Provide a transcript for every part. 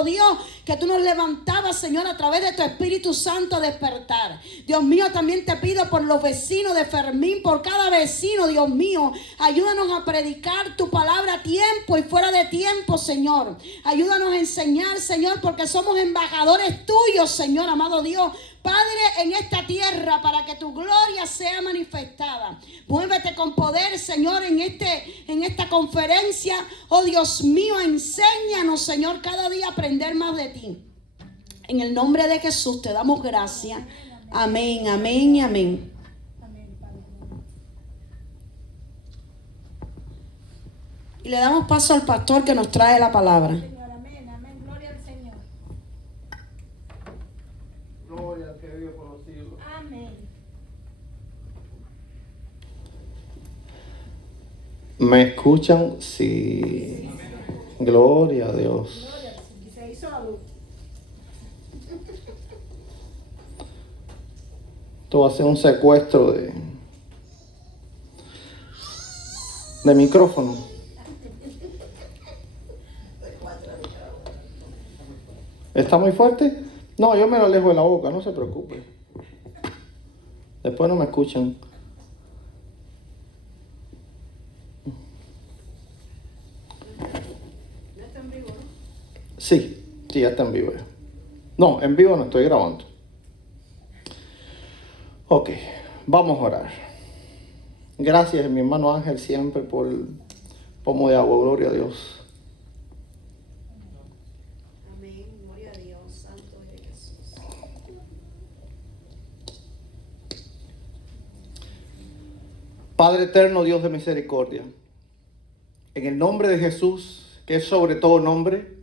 amado Dios, que tú nos levantabas, Señor, a través de tu Espíritu Santo a despertar. Dios mío, también te pido por los vecinos de Fermín, por cada vecino, Dios mío. Ayúdanos a predicar tu palabra a tiempo y fuera de tiempo, Señor. Ayúdanos a enseñar, Señor, porque somos embajadores tuyos, Señor, amado Dios. Padre, en esta tierra, para que tu gloria sea manifestada. Muévete con poder, Señor, en esta conferencia. Oh Dios mío, enséñanos, Señor, cada día a aprender más de ti. En el nombre de Jesús te damos gracias. Amén, amén y amén. Y le damos paso al pastor que nos trae la palabra. Señor, amén, amén. Gloria al Señor. Gloria al que vive por los siglos. Amén. ¿Me escuchan? Sí. Gloria a Dios. Gloria al Señor. Y se hizo la luz. Esto va a ser un secuestro de micrófono. ¿Está muy fuerte? No, yo me lo alejo de la boca, no se preocupe. Después no me escuchan. ¿Ya está en vivo, no? Sí, ya está en vivo. No, en vivo no estoy grabando. Ok, vamos a orar. Gracias, mi hermano Ángel, siempre por el pomo de agua. Gloria a Dios. Amén, gloria a Dios, santo es Jesús. Padre eterno, Dios de misericordia, en el nombre de Jesús, que es sobre todo nombre,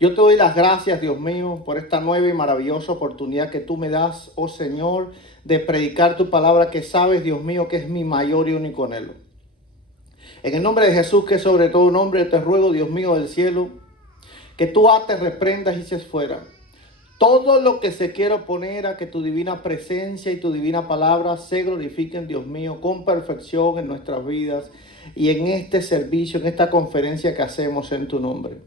yo te doy las gracias, Dios mío, por esta nueva y maravillosa oportunidad que tú me das, oh Señor, de predicar tu palabra, que sabes, Dios mío, que es mi mayor y único anhelo. En el nombre de Jesús, que es sobre todo nombre, te ruego, Dios mío del cielo, que tú ates, reprendas y eches fuera todo lo que se quiera oponer a que tu divina presencia y tu divina palabra se glorifiquen, Dios mío, con perfección en nuestras vidas y en este servicio, en esta conferencia que hacemos en tu nombre.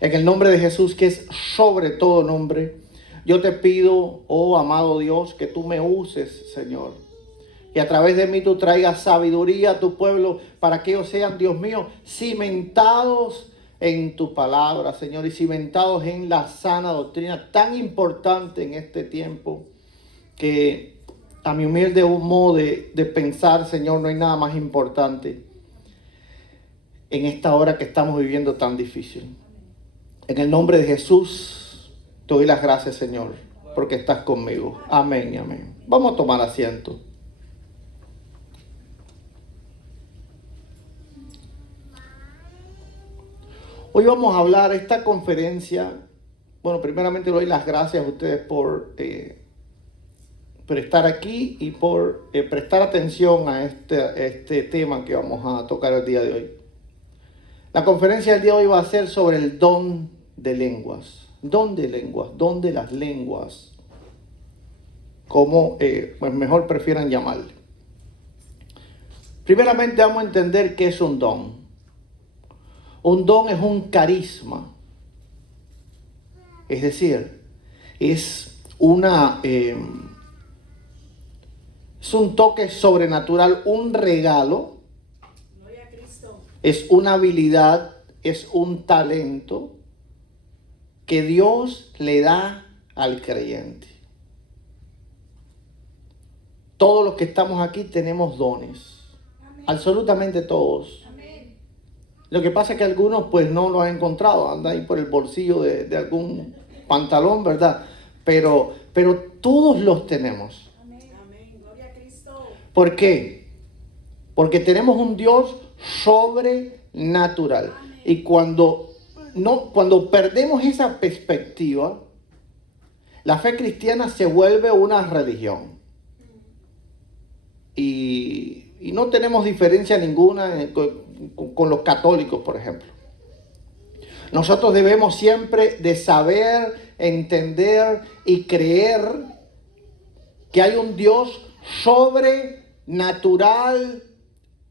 En el nombre de Jesús, que es sobre todo nombre, yo te pido, oh amado Dios, que tú me uses, Señor. Y a través de mí tú traigas sabiduría a tu pueblo para que ellos sean, Dios mío, cimentados en tu palabra, Señor, y cimentados en la sana doctrina tan importante en este tiempo, que a mi humilde modo de pensar, Señor, no hay nada más importante en esta hora que estamos viviendo tan difícil. En el nombre de Jesús, te doy las gracias, Señor, porque estás conmigo. Amén y amén. Vamos a tomar asiento. Hoy vamos a hablar esta conferencia. Bueno, primeramente doy las gracias a ustedes por estar aquí y por prestar atención a este tema que vamos a tocar el día de hoy. La conferencia del día de hoy va a ser sobre el don de lenguas. Don de lenguas, don de las lenguas, como pues mejor prefieran llamarle. Primeramente vamos a entender qué es un don. Un don es un carisma, es decir, es un toque sobrenatural, un regalo, Gloria a Cristo. es una habilidad, es un talento que Dios le da al creyente. Todos los que estamos aquí tenemos dones, Amén. absolutamente todos. Amén. Lo que pasa es que algunos pues no lo han encontrado, anda ahí por el bolsillo de algún pantalón, ¿verdad? Pero todos los tenemos. Amén. Amén. Gloria a Cristo. ¿Por qué? Porque tenemos un Dios sobrenatural. Amén. Y cuando perdemos esa perspectiva, la fe cristiana se vuelve una religión. Y no tenemos diferencia ninguna con los católicos, por ejemplo. Nosotros debemos siempre de saber, entender y creer que hay un Dios sobrenatural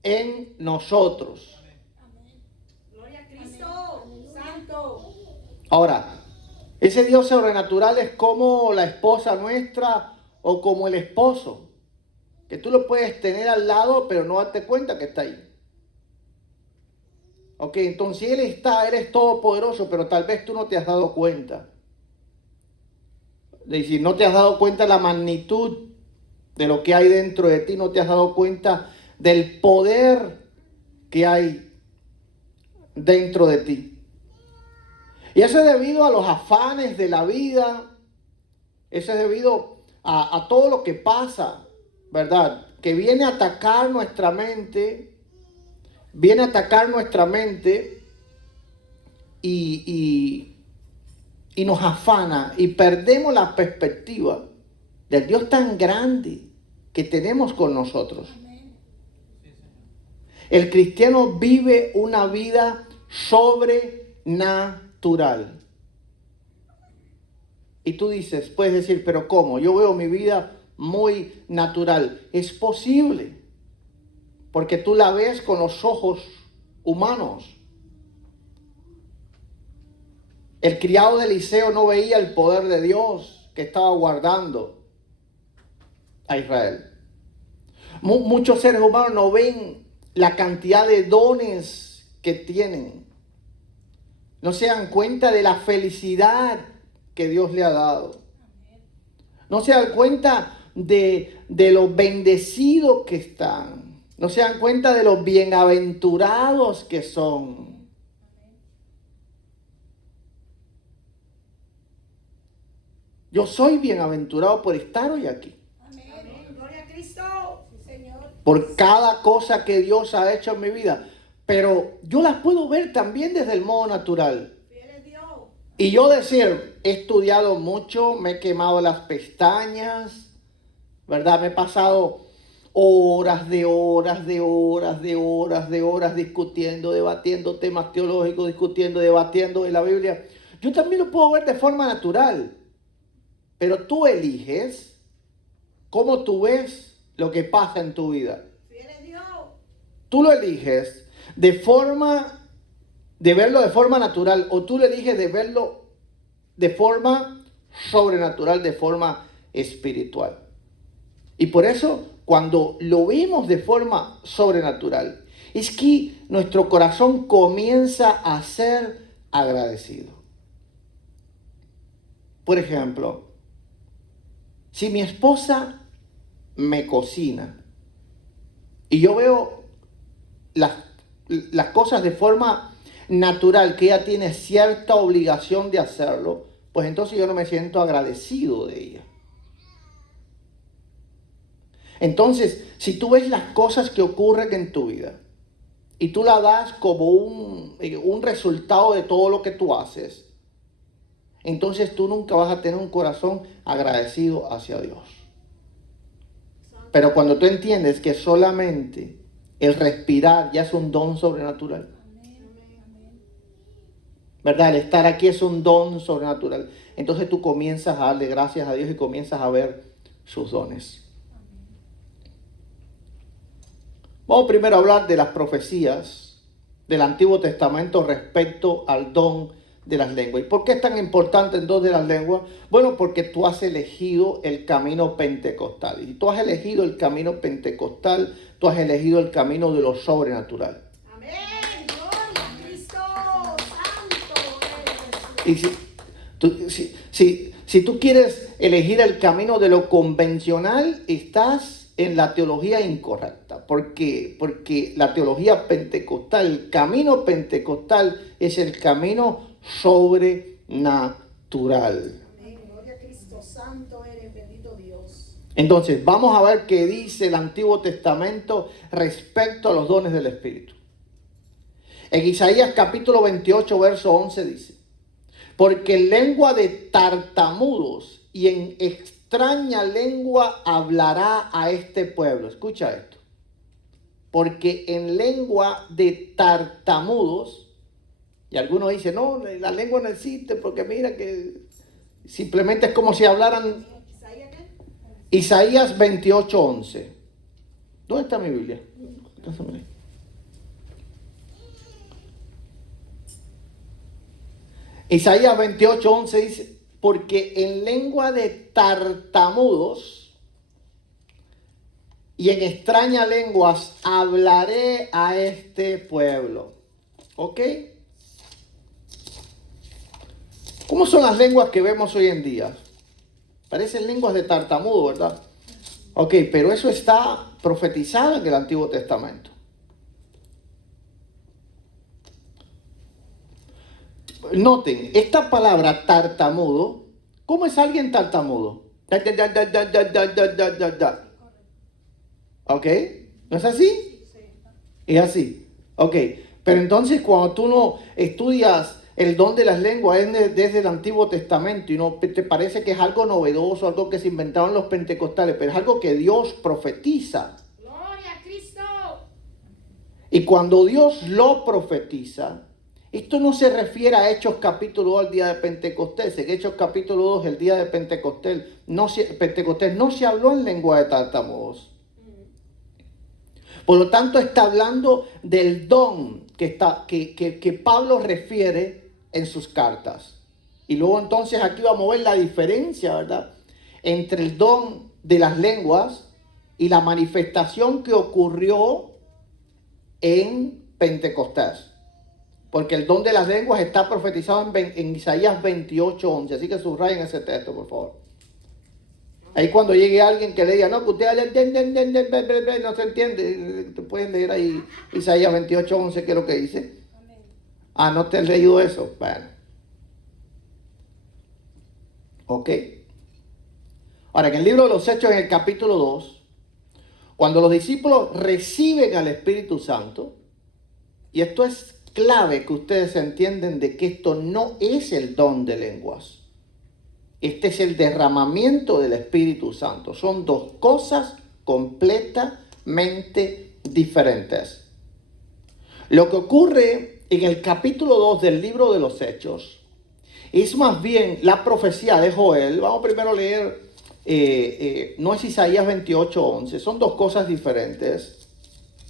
en nosotros. Gloria a Cristo. Santo. Ahora, Ese Dios sobrenatural es como la esposa nuestra o como el esposo, que tú lo puedes tener al lado, pero no darte cuenta que está ahí. Ok, entonces Él es todopoderoso, pero tal vez tú no te has dado cuenta. Es decir, no te has dado cuenta de la magnitud de lo que hay dentro de ti, no te has dado cuenta del poder que hay dentro de ti. Y eso es debido a los afanes de la vida, eso es debido a todo lo que pasa, ¿verdad? Que viene a atacar nuestra mente, y nos afana y perdemos la perspectiva del Dios tan grande que tenemos con nosotros. El cristiano vive una vida sobrenatural. Y tú dices, puedes decir, pero ¿cómo? Yo veo mi vida muy natural. Es posible, porque tú la ves con los ojos humanos. El criado de Eliseo no veía el poder de Dios que estaba guardando a Israel. Muchos seres humanos no ven la cantidad de dones que tienen. No se dan cuenta de la felicidad que Dios le ha dado. No se dan cuenta de lo bendecidos que están. No se dan cuenta de los bienaventurados que son. Yo soy bienaventurado por estar hoy aquí. Amén. Gloria a Cristo. Sí, Señor. Por cada cosa que Dios ha hecho en mi vida. Pero yo las puedo ver también desde el modo natural. Fiel es Dios. Y yo decir, he estudiado mucho, me he quemado las pestañas, ¿verdad? Me he pasado horas discutiendo, debatiendo temas teológicos, debatiendo de la Biblia. Yo también lo puedo ver de forma natural. Pero tú eliges cómo tú ves lo que pasa en tu vida. Fiel es Dios. Tú lo eliges de verlo de forma natural, o tú lo eliges de verlo de forma sobrenatural, de forma espiritual. Y por eso, cuando lo vemos de forma sobrenatural, es que nuestro corazón comienza a ser agradecido. Por ejemplo, si mi esposa me cocina y yo veo las cosas de forma natural, que ella tiene cierta obligación de hacerlo, pues entonces yo no me siento agradecido de ella. Entonces, si tú ves las cosas que ocurren en tu vida y tú la das como un resultado de todo lo que tú haces, entonces tú nunca vas a tener un corazón agradecido hacia Dios. Pero cuando tú entiendes que solamente el respirar ya es un don sobrenatural, ¿verdad? El estar aquí es un don sobrenatural. Entonces tú comienzas a darle gracias a Dios y comienzas a ver sus dones. Vamos primero a hablar de las profecías del Antiguo Testamento respecto al don de las lenguas. ¿Y por qué es tan importante el don de las lenguas? Bueno, porque tú has elegido el camino pentecostal. Y tú has elegido el camino pentecostal, tú has elegido el camino de lo sobrenatural. Amén. Gloria a Cristo. Santo eres Jesús. Y si tú quieres elegir el camino de lo convencional, estás en la teología incorrecta. ¿Por qué? Porque la teología pentecostal, el camino pentecostal es el camino sobrenatural. Amén. Gloria a Cristo. Santo eres, bendito Dios. Entonces, vamos a ver qué dice el Antiguo Testamento respecto a los dones del Espíritu. En Isaías capítulo 28, verso 11 dice: porque en lengua de tartamudos y en extraña lengua hablará a este pueblo. Escucha esto. Porque en lengua de tartamudos, y algunos dicen, no, la lengua no existe porque mira que simplemente es como si hablaran. ¿Isaías qué? Isaías 28:11. ¿Dónde está mi Biblia? Isaías 28:11 dice: porque en lengua de tartamudos y en extrañas lenguas hablaré a este pueblo. ¿Ok? ¿Cómo son las lenguas que vemos hoy en día? Parecen lenguas de tartamudo, ¿verdad? Ok, pero eso está profetizado en el Antiguo Testamento. Noten, esta palabra tartamudo, ¿cómo es alguien tartamudo? ¿Ok? ¿No es así? Es así. Ok, pero entonces cuando tú no estudias el don de las lenguas desde el Antiguo Testamento y no te parece que es algo novedoso, algo que se inventaron los pentecostales, pero es algo que Dios profetiza. Gloria a Cristo. Y cuando Dios lo profetiza, esto no se refiere a Hechos capítulo 2 al día de Pentecostés. En Hechos capítulo 2, el día de Pentecostés, no se habló en lengua de tartamudos. Por lo tanto, está hablando del don que Pablo refiere en sus cartas. Y luego entonces aquí vamos a ver la diferencia, ¿verdad?, entre el don de las lenguas y la manifestación que ocurrió en Pentecostés. Porque el don de las lenguas está profetizado en Isaías 28:11. Así que subrayen ese texto, por favor. Ahí cuando llegue alguien que le diga, no, que usted no se entiende, te puedes leer ahí Isaías 28:11, que es lo que dice. Ah, ¿no te has leído eso? Bueno. Ok. Ahora, en el libro de los Hechos, en el capítulo 2, cuando los discípulos reciben al Espíritu Santo, y esto es clave que ustedes entienden de que esto no es el don de lenguas. Este es el derramamiento del Espíritu Santo. Son dos cosas completamente diferentes. Lo que ocurre en el capítulo 2 del libro de los Hechos es más bien la profecía de Joel. Vamos primero a leer, no es Isaías 28:11, son dos cosas diferentes.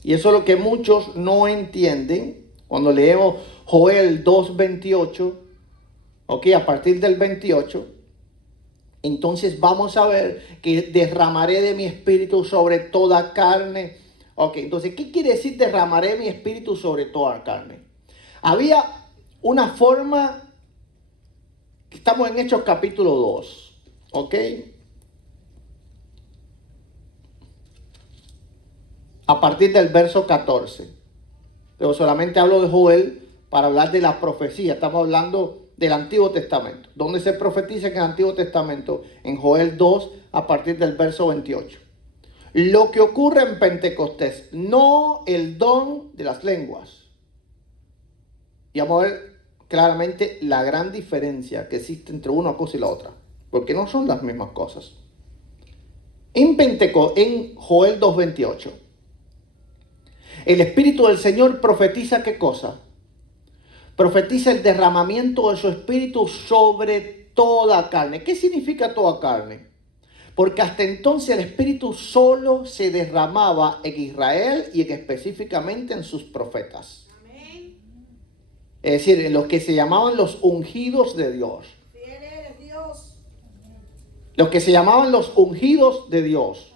Y eso es lo que muchos no entienden cuando leemos Joel 2:28, ok, a partir del 28. Entonces vamos a ver que derramaré de mi espíritu sobre toda carne. Ok, entonces, ¿qué quiere decir derramaré mi espíritu sobre toda carne? Había una forma, estamos en Hechos capítulo 2, ok. A partir del verso 14. Pero solamente hablo de Joel para hablar de la profecía. Estamos hablando del Antiguo Testamento. ¿Dónde se profetiza en el Antiguo Testamento? En Joel 2, a partir del verso 28. Lo que ocurre en Pentecostés, no el don de las lenguas. Y vamos a ver claramente la gran diferencia que existe entre una cosa y la otra, porque no son las mismas cosas. En Joel 2:28, el Espíritu del Señor profetiza ¿qué cosa? Profetiza el derramamiento de su Espíritu sobre toda carne. ¿Qué significa toda carne? Porque hasta entonces el Espíritu solo se derramaba en Israel y específicamente en sus profetas. Amén. Es decir, en los que se llamaban los ungidos de Dios. Fiel eres Dios. Los que se llamaban los ungidos de Dios.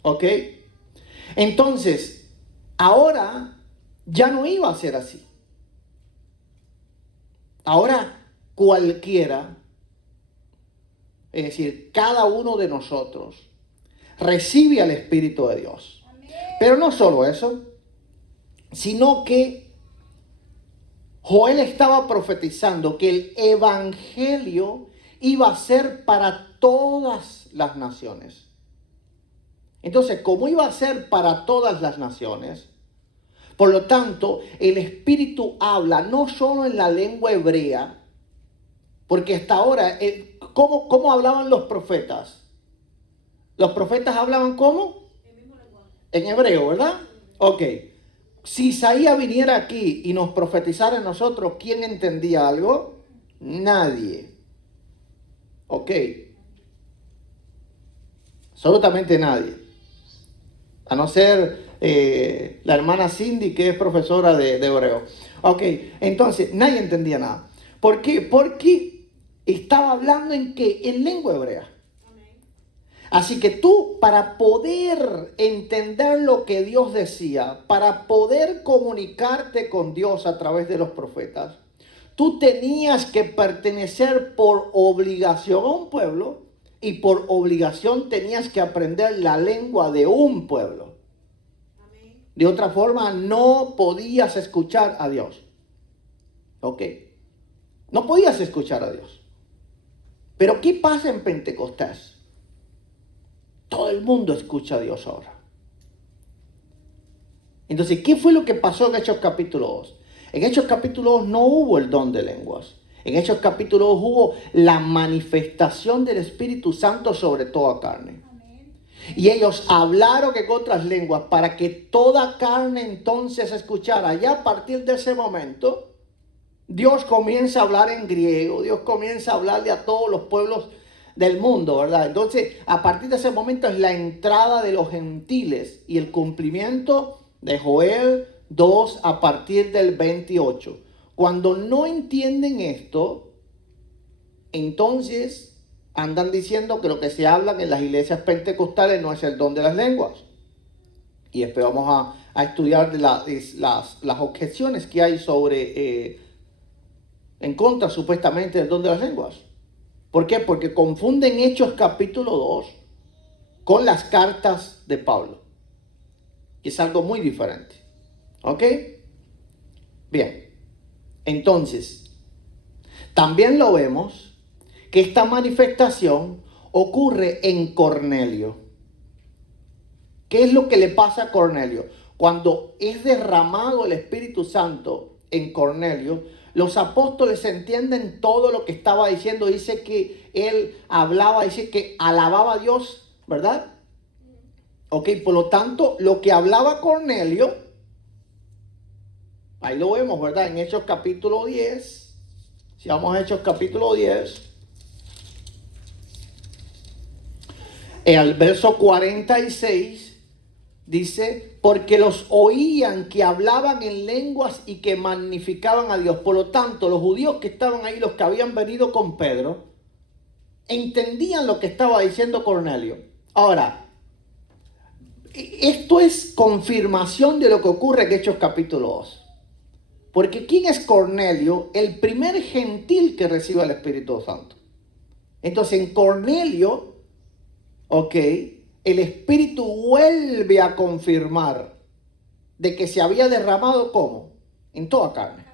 ¿Ok? Entonces, ahora ya no iba a ser así. Ahora cualquiera, es decir, cada uno de nosotros recibe al Espíritu de Dios. Amén. Pero no solo eso, sino que Joel estaba profetizando que el evangelio iba a ser para todas las naciones. Entonces, como iba a ser para todas las naciones, por lo tanto, el Espíritu habla no solo en la lengua hebrea, porque hasta ahora, ¿cómo hablaban los profetas? Los profetas hablaban ¿cómo? En hebreo, ¿verdad? Ok. Si Isaías viniera aquí y nos profetizara a nosotros, ¿quién entendía algo? Nadie. Ok. Absolutamente nadie. A no ser la hermana Cindy, que es profesora de hebreo. Ok, entonces nadie entendía nada. ¿Por qué? Porque estaba hablando en qué? En lengua hebrea. Así que tú, para poder entender lo que Dios decía, para poder comunicarte con Dios a través de los profetas, tú tenías que pertenecer por obligación a un pueblo y por obligación tenías que aprender la lengua de un pueblo. De otra forma, no podías escuchar a Dios. Ok. No podías escuchar a Dios. Pero ¿qué pasa en Pentecostés? Todo el mundo escucha a Dios ahora. Entonces, ¿qué fue lo que pasó en Hechos capítulo 2? En Hechos capítulo 2 no hubo el don de lenguas. En Hechos capítulo 2 hubo la manifestación del Espíritu Santo sobre toda carne. Y ellos hablaron en otras lenguas para que toda carne entonces escuchara. Ya a partir de ese momento, Dios comienza a hablar en griego. Dios comienza a hablarle a todos los pueblos del mundo, ¿verdad? Entonces, a partir de ese momento es la entrada de los gentiles y el cumplimiento de Joel 2 a partir del 28. Cuando no entienden esto, entonces andan diciendo que lo que se habla en las iglesias pentecostales no es el don de las lenguas. Y después vamos a estudiar las objeciones que hay sobre, en contra supuestamente del don de las lenguas. ¿Por qué? Porque confunden Hechos capítulo 2 con las cartas de Pablo. Que es algo muy diferente. ¿Ok? Bien. Entonces, también lo vemos que esta manifestación ocurre en Cornelio. ¿Qué es lo que le pasa a Cornelio? Cuando es derramado el Espíritu Santo en Cornelio, los apóstoles entienden todo lo que estaba diciendo. Dice que él hablaba, dice que alababa a Dios, ¿verdad? Ok, por lo tanto, lo que hablaba Cornelio, ahí lo vemos, ¿verdad? En Hechos capítulo 10, si vamos a Hechos capítulo 10, en el verso 46, dice, porque los oían que hablaban en lenguas y que magnificaban a Dios. Por lo tanto, los judíos que estaban ahí, los que habían venido con Pedro, entendían lo que estaba diciendo Cornelio. Ahora, esto es confirmación de lo que ocurre en Hechos capítulo 2. Porque ¿quién es Cornelio? El primer gentil que recibe el Espíritu Santo. Entonces, en Cornelio, ok, el Espíritu vuelve a confirmar de que se había derramado ¿cómo? En toda carne.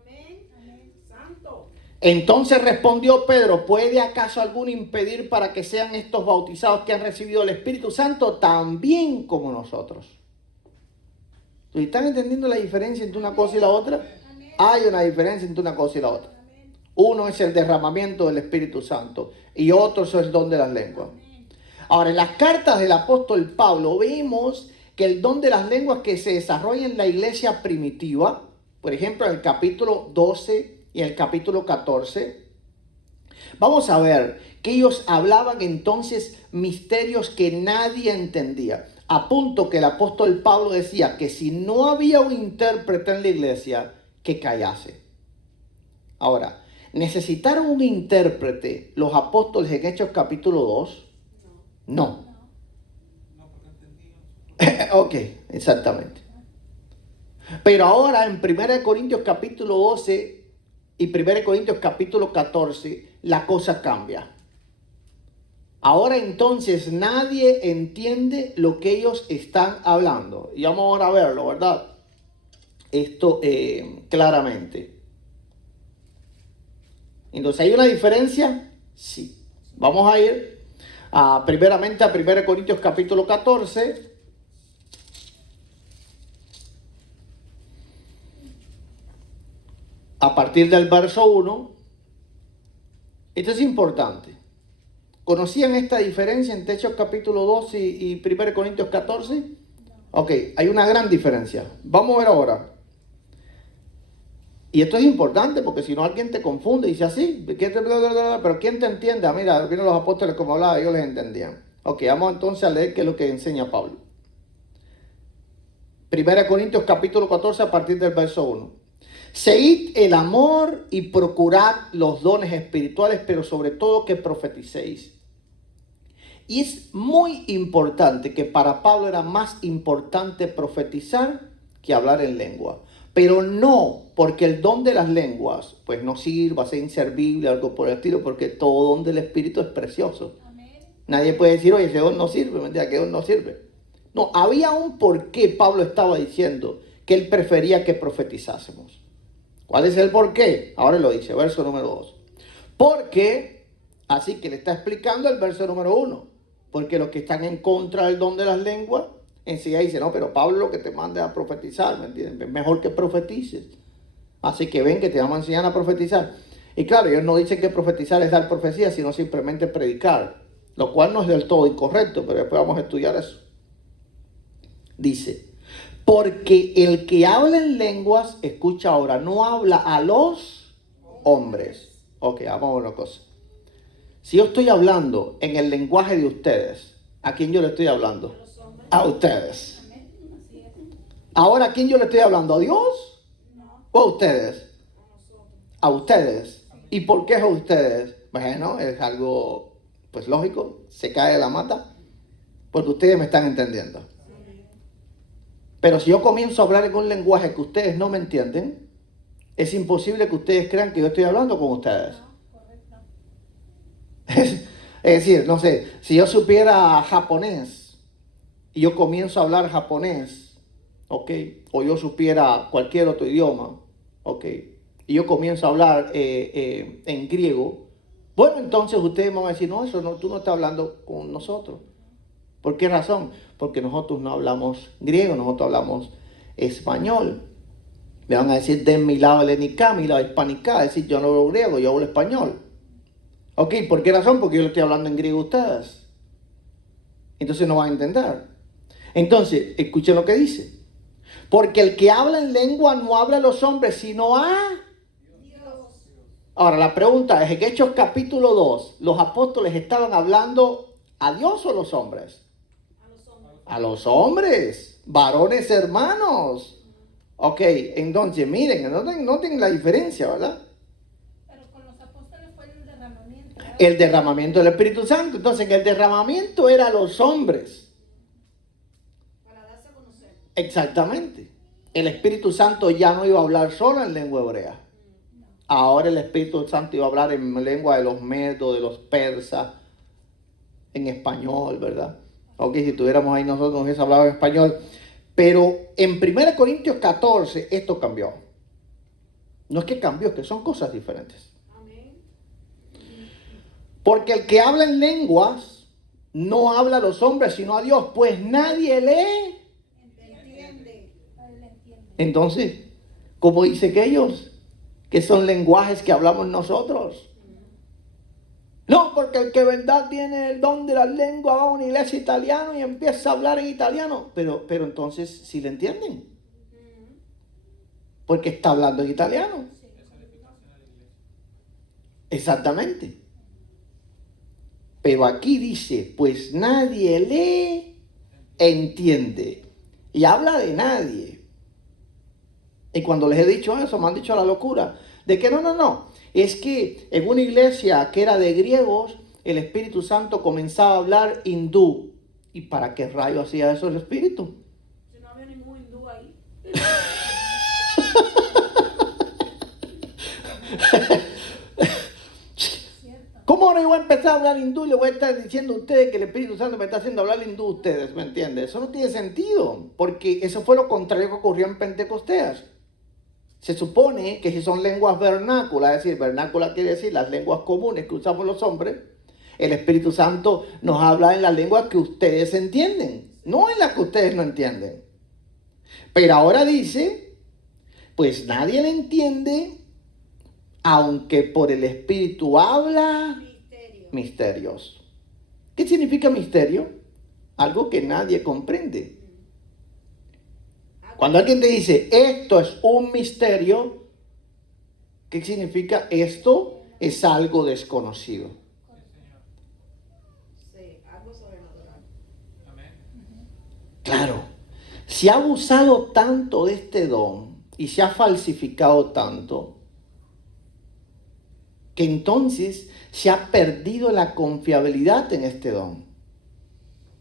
Amén. Amén. Santo. Entonces respondió Pedro, ¿puede acaso alguno impedir para que sean estos bautizados que han recibido el Espíritu Santo también como nosotros? ¿Están entendiendo la diferencia entre una cosa y la otra? Hay una diferencia entre una cosa y la otra. Uno es el derramamiento del Espíritu Santo y otro es el don de las lenguas. Ahora, en las cartas del apóstol Pablo vemos que el don de las lenguas que se desarrolla en la iglesia primitiva, por ejemplo, en el capítulo 12 y el capítulo 14, vamos a ver que ellos hablaban entonces misterios que nadie entendía. A punto que el apóstol Pablo decía que si no había un intérprete en la iglesia, que callase. Ahora, ¿necesitaron un intérprete los apóstoles en Hechos capítulo 2? No. Ok, exactamente. Pero ahora en 1 Corintios capítulo 12 y 1 Corintios capítulo 14, la cosa cambia. Ahora entonces nadie entiende lo que ellos están hablando. Y vamos ahora a verlo, ¿verdad? Esto claramente. Entonces, ¿hay una diferencia? Sí. Vamos a ir primeramente a 1 Corintios capítulo 14. A partir del verso 1. Esto es importante. ¿Conocían esta diferencia entre Hechos capítulo 2 y 1 Corintios 14? Ok, hay una gran diferencia. Vamos a ver ahora. Y esto es importante porque si no alguien te confunde y dice así, pero ¿quién te entiende? Mira, vieron los apóstoles como hablaban, ellos les entendían. Ok, vamos entonces a leer qué es lo que enseña Pablo. 1 Corintios capítulo 14 a partir del verso 1. Seguid el amor y procurad los dones espirituales, pero sobre todo que profeticéis. Y es muy importante que para Pablo era más importante profetizar que hablar en lengua. Pero no porque el don de las lenguas pues no sirva, sea inservible, algo por el estilo, porque todo don del Espíritu es precioso. Nadie puede decir, oye, ese don no sirve, mentira, que don no sirve. No, había un por qué Pablo estaba diciendo que él prefería que profetizásemos. ¿Cuál es el por qué? Ahora lo dice, verso número 2. Porque, así que le está explicando el verso número 1. Porque los que están en contra del don de las lenguas, enseguida dice, no, pero Pablo lo que te manda a profetizar, ¿me entiendes? Es mejor que profetices. Así que ven que te vamos a enseñar a profetizar. Y claro, ellos no dicen que profetizar es dar profecía, sino simplemente predicar. Lo cual no es del todo incorrecto, pero después vamos a estudiar eso. Dice, porque el que habla en lenguas, escucha ahora, no habla a los hombres. Ok, vamos a ver una cosa. Si yo estoy hablando en el lenguaje de ustedes, ¿a quién yo le estoy hablando? A ustedes. Ahora, ¿a quién yo le estoy hablando? ¿A Dios? ¿O a ustedes? A ustedes. ¿Y por qué es a ustedes? Bueno, es algo, pues lógico, se cae de la mata, porque ustedes me están entendiendo. Pero si yo comienzo a hablar en un lenguaje que ustedes no me entienden, es imposible que ustedes crean que yo estoy hablando con ustedes. Es decir, no sé, si yo supiera japonés y yo comienzo a hablar japonés, ¿ok? O yo supiera cualquier otro idioma, ¿ok? Y yo comienzo a hablar en griego, bueno, entonces ustedes me van a decir, no, eso no, tú no estás hablando con nosotros. ¿Por qué razón? Porque nosotros no hablamos griego, nosotros hablamos español. Me van a decir, de mi lado helenica, mi lado hispanica, es decir, yo no hablo griego, yo hablo español. Ok, ¿por qué razón? Porque yo le estoy hablando en griego a ustedes. Entonces no van a entender. Entonces, escuchen lo que dice. Porque el que habla en lengua no habla a los hombres, sino a Dios. Ahora, la pregunta es, en Hechos capítulo 2, ¿los apóstoles estaban hablando a Dios o a los hombres? A los hombres, varones hermanos. Ok, entonces miren, noten la diferencia, ¿verdad? Pero con los apóstoles fue el derramamiento, ¿verdad? El derramamiento del Espíritu Santo. Entonces, el derramamiento era a los hombres. Para darse a conocer. Exactamente. El Espíritu Santo ya no iba a hablar solo en lengua hebrea. Ahora el Espíritu Santo iba a hablar en lengua de los medos, de los persas, en español, ¿verdad? Ok, si tuviéramos ahí nosotros nos hubiese hablado en español. Pero en 1 Corintios 14 esto cambió. No es que cambió, es que son cosas diferentes. Amén. Porque el que habla en lenguas no habla a los hombres sino a Dios, pues nadie lee. Entiende. Él entiende. Entonces, como dice aquellos, que son lenguajes que hablamos nosotros. No, porque el que de verdad tiene el don de la lengua va a una iglesia italiana y empieza a hablar en italiano. Pero entonces, ¿sí le entienden? Porque está hablando en italiano. Exactamente. Pero aquí dice, pues nadie le entiende. Y habla de nadie. Y cuando les he dicho eso, me han dicho la locura. De que no. Es que en una iglesia que era de griegos, el Espíritu Santo comenzaba a hablar hindú. ¿Y para qué rayo hacía eso el Espíritu? Si no había ningún hindú ahí. ¿Cómo ahora yo voy a empezar a hablar hindú y le voy a estar diciendo a ustedes que el Espíritu Santo me está haciendo hablar hindú a ustedes? ¿Me entienden? Eso no tiene sentido, porque eso fue lo contrario que ocurrió en Pentecostés. Se supone que si son lenguas vernáculas, es decir, vernácula quiere decir las lenguas comunes que usamos los hombres, el Espíritu Santo nos habla en las lenguas que ustedes entienden, no en las que ustedes no entienden. Pero ahora dice, pues nadie le entiende, aunque por el Espíritu habla misterios. ¿Qué significa misterio? Algo que nadie comprende. Cuando alguien te dice, esto es un misterio, ¿qué significa? Esto es algo desconocido. Sí, algo sobrenatural. Claro, se ha abusado tanto de este don y se ha falsificado tanto que entonces se ha perdido la confiabilidad en este don.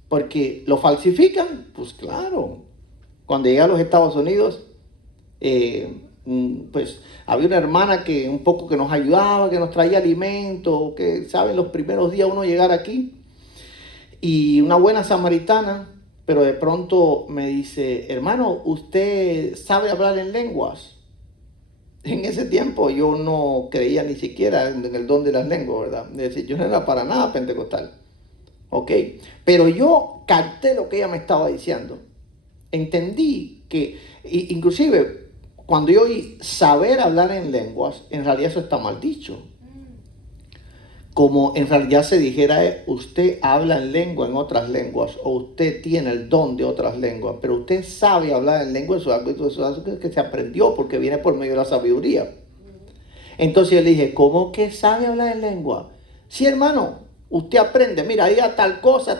Porque lo falsifican, pues claro. Cuando llegué a los Estados Unidos, pues había una hermana que un poco que nos ayudaba, que nos traía alimento, que saben, los primeros días uno llegar aquí. Y una buena samaritana, pero de pronto me dice, hermano, ¿usted sabe hablar en lenguas? En ese tiempo yo no creía ni siquiera en el don de las lenguas, ¿verdad? Es decir, yo no era para nada pentecostal. ¿Ok? Pero yo capté lo que ella me estaba diciendo. Entendí que, inclusive, cuando yo oí saber hablar en lenguas, en realidad eso está mal dicho. Como en realidad se dijera, usted habla en lengua, en otras lenguas, o usted tiene el don de otras lenguas, pero usted sabe hablar en lengua, eso es algo que se aprendió porque viene por medio de la sabiduría. Entonces yo le dije, ¿cómo que sabe hablar en lengua? Sí, hermano, usted aprende, mira, diga tal cosa,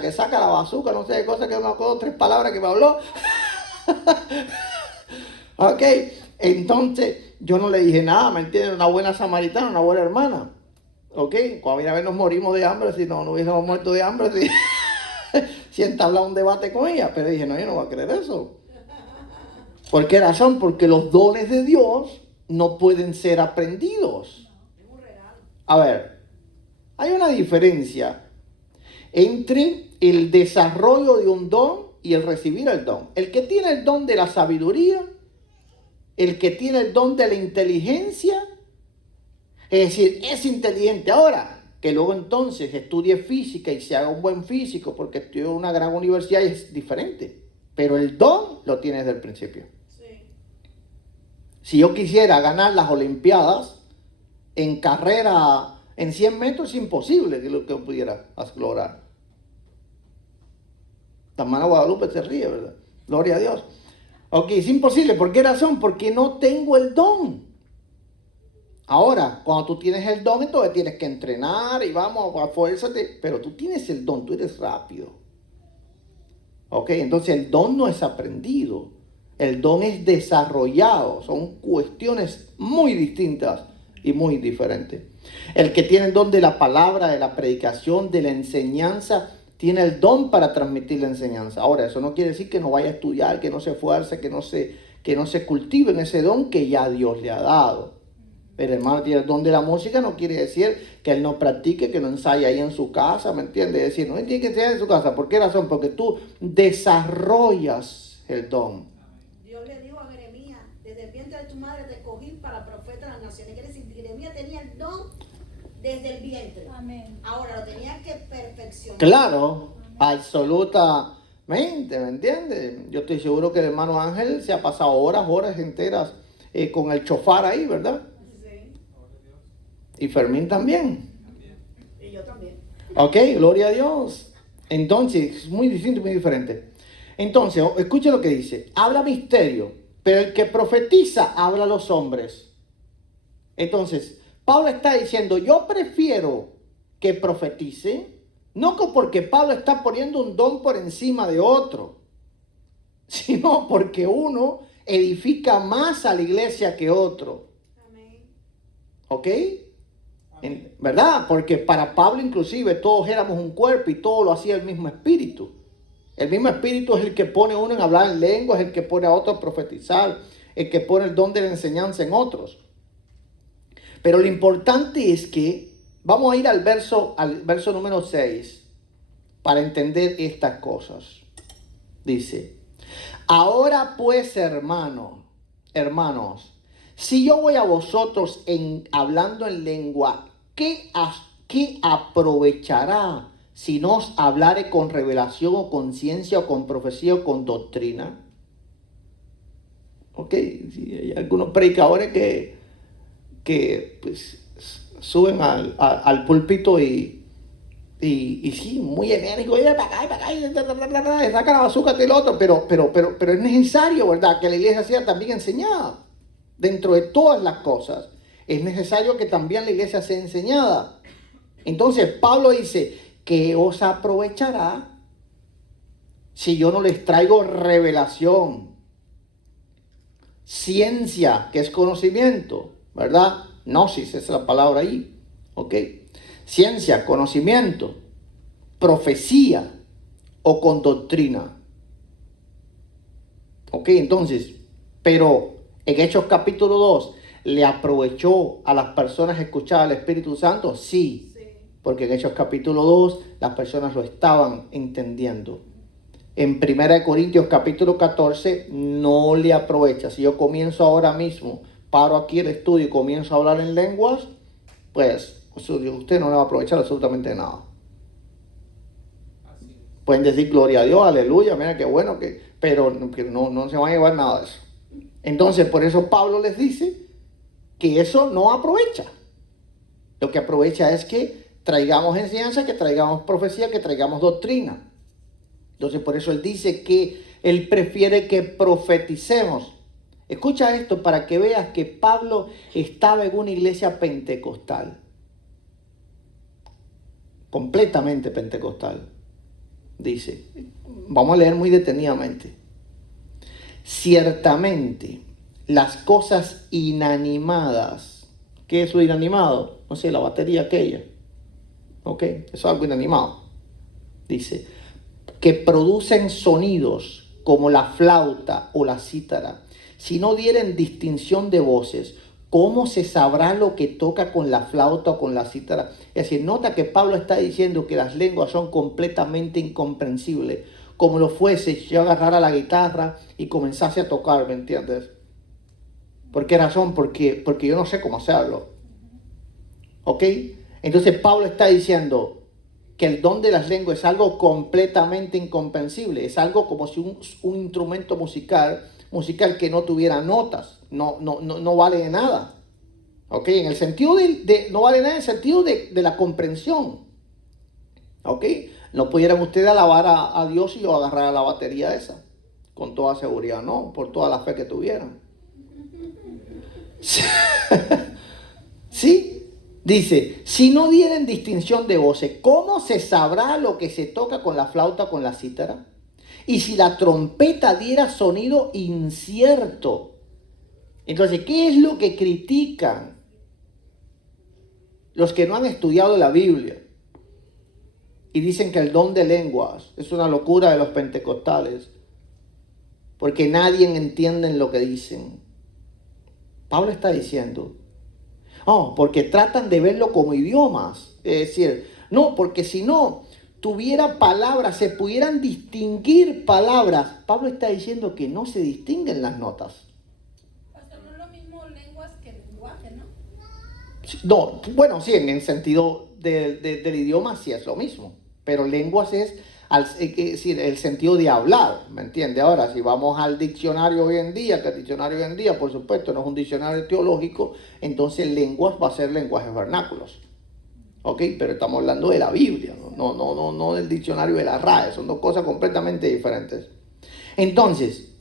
que saca la bazooka, no sé qué cosa, que no me acuerdo 3 palabras que me habló. Ok, entonces yo no le dije nada, ¿me entiendes? Una buena samaritana, una buena hermana. Ok, cuando viene a ver nos morimos de hambre, si no hubiésemos muerto de hambre, si entablaba un debate con ella. Pero dije, no, yo no voy a creer eso. ¿Por qué razón? Porque los dones de Dios no pueden ser aprendidos. A ver, hay una diferencia entre el desarrollo de un don y el recibir el don. El que tiene el don de la sabiduría, el que tiene el don de la inteligencia, es decir, es inteligente ahora, que luego entonces estudie física y se haga un buen físico porque estudió en una gran universidad y es diferente. Pero el don lo tiene desde el principio. Sí. Si yo quisiera ganar las Olimpiadas en carrera en 100 metros, es imposible que lo que pudiera lograr. La hermana Guadalupe se ríe, ¿verdad? Gloria a Dios. Ok, es imposible. ¿Por qué razón? Porque no tengo el don. Ahora, cuando tú tienes el don, entonces tienes que entrenar y vamos, esfuérzate. Pero tú tienes el don, tú eres rápido. Ok, entonces el don no es aprendido. El don es desarrollado. Son cuestiones muy distintas y muy diferentes. El que tiene el don de la palabra, de la predicación, de la enseñanza, tiene el don para transmitir la enseñanza. Ahora, eso no quiere decir que no vaya a estudiar, que no se esfuerce, que no se cultive en ese don que ya Dios le ha dado. El hermano tiene el don de la música, no quiere decir que él no practique, que no ensaye ahí en su casa, ¿me entiendes? Es decir, no tiene que ensayar en su casa. ¿Por qué razón? Porque tú desarrollas el don. Dios le dijo a Jeremías, desde el vientre de tu madre te escogí para profeta de las naciones. Quiere decir, Jeremías tenía el don desde el vientre. Amén. Ahora lo tenía que perfeccionar. Claro, absolutamente, ¿me entiendes? Yo estoy seguro que el hermano Ángel se ha pasado horas enteras con el chofar ahí, ¿verdad? Y Fermín también. Y yo también. Ok, gloria a Dios. Entonces, es muy distinto, muy diferente. Entonces, escuche lo que dice. Habla misterio, pero el que profetiza habla a los hombres. Entonces, Pablo está diciendo, yo prefiero que profetice, no porque Pablo está poniendo un don por encima de otro, sino porque uno edifica más a la iglesia que otro. Amén. ¿Ok? ¿Verdad? Porque para Pablo inclusive todos éramos un cuerpo y todo lo hacía el mismo espíritu. El mismo espíritu es el que pone a uno en hablar en lenguas, el que pone a otro a profetizar, el que pone el don de la enseñanza en otros. Pero lo importante es que vamos a ir al verso número 6 para entender estas cosas. Dice, ahora pues hermanos, si yo voy a vosotros hablando en lengua, ¿qué aprovechará si no os hablare con revelación o con ciencia o con profecía o con doctrina? Ok, sí, hay algunos predicadores que pues, suben al púlpito y sí, muy enérgico, y para acá, y saca la bazooka del otro, pero es necesario, ¿verdad? Que la iglesia sea también enseñada. Dentro de todas las cosas, es necesario que también la iglesia sea enseñada. Entonces, Pablo dice, ¿qué os aprovechará si yo no les traigo revelación? ciencia, que es conocimiento, ¿verdad? Gnosis es la palabra ahí, ¿ok? Ciencia, conocimiento, profecía o con doctrina. ¿Ok? Entonces, pero en Hechos capítulo 2, ¿le aprovechó a las personas escuchar al Espíritu Santo? Sí, porque en Hechos capítulo 2 las personas lo estaban entendiendo. En 1 Corintios capítulo 14 no le aprovecha. Si yo comienzo ahora mismo, paro aquí el estudio y comienzo a hablar en lenguas, pues usted no le va a aprovechar absolutamente nada. Pueden decir gloria a Dios, aleluya, mira qué bueno, pero no se va a llevar nada de eso. Entonces, por eso Pablo les dice que eso no aprovecha. Lo que aprovecha es que traigamos enseñanza, que traigamos profecía, que traigamos doctrina. Entonces, por eso él dice que él prefiere que profeticemos. Escucha esto para que veas que Pablo estaba en una iglesia pentecostal. Completamente pentecostal. Dice, vamos a leer muy detenidamente. Ciertamente, las cosas inanimadas. ¿Qué es lo inanimado? No sé, la batería aquella. ¿Ok? Eso es algo inanimado. Dice, que producen sonidos como la flauta o la cítara. Si no dieren distinción de voces, ¿cómo se sabrá lo que toca con la flauta o con la cítara? Es decir, nota que Pablo está diciendo que las lenguas son completamente incomprensibles. Como lo fuese si yo agarrara la guitarra y comenzase a tocar, ¿me entiendes? ¿Por qué razón? Porque yo no sé cómo hacerlo. ¿Ok? Entonces Pablo está diciendo que el don de las lenguas es algo completamente incomprensible. Es algo como si un instrumento musical que no tuviera notas. No vale de nada. ¿Ok? En el sentido no vale nada en el sentido de la comprensión. ¿Ok? No pudieran ustedes alabar a Dios y yo agarrar la batería esa. Con toda seguridad, no. Por toda la fe que tuvieran. ¿Sí? Dice, si no dieren distinción de voces, ¿cómo se sabrá lo que se toca con la flauta o con la cítara? Y si la trompeta diera sonido incierto. Entonces, ¿qué es lo que critican los que no han estudiado la Biblia? Y dicen que el don de lenguas es una locura de los pentecostales. Porque nadie entiende lo que dicen. Pablo está diciendo, porque tratan de verlo como idiomas. Es decir, no, porque si no tuviera palabras, se pudieran distinguir palabras. Pablo está diciendo que no se distinguen las notas. Pastor, no es lo mismo lenguas que lenguaje, ¿no? No, bueno, sí, en el sentido del idioma sí es lo mismo. Pero lenguas es decir, el sentido de hablar, ¿me entiende? Ahora, si vamos al diccionario hoy en día, que el diccionario hoy en día, por supuesto, no es un diccionario teológico, entonces lenguas va a ser lenguajes vernáculos. ¿Ok? Pero estamos hablando de la Biblia, no del diccionario de la RAE, son dos cosas completamente diferentes. Entonces,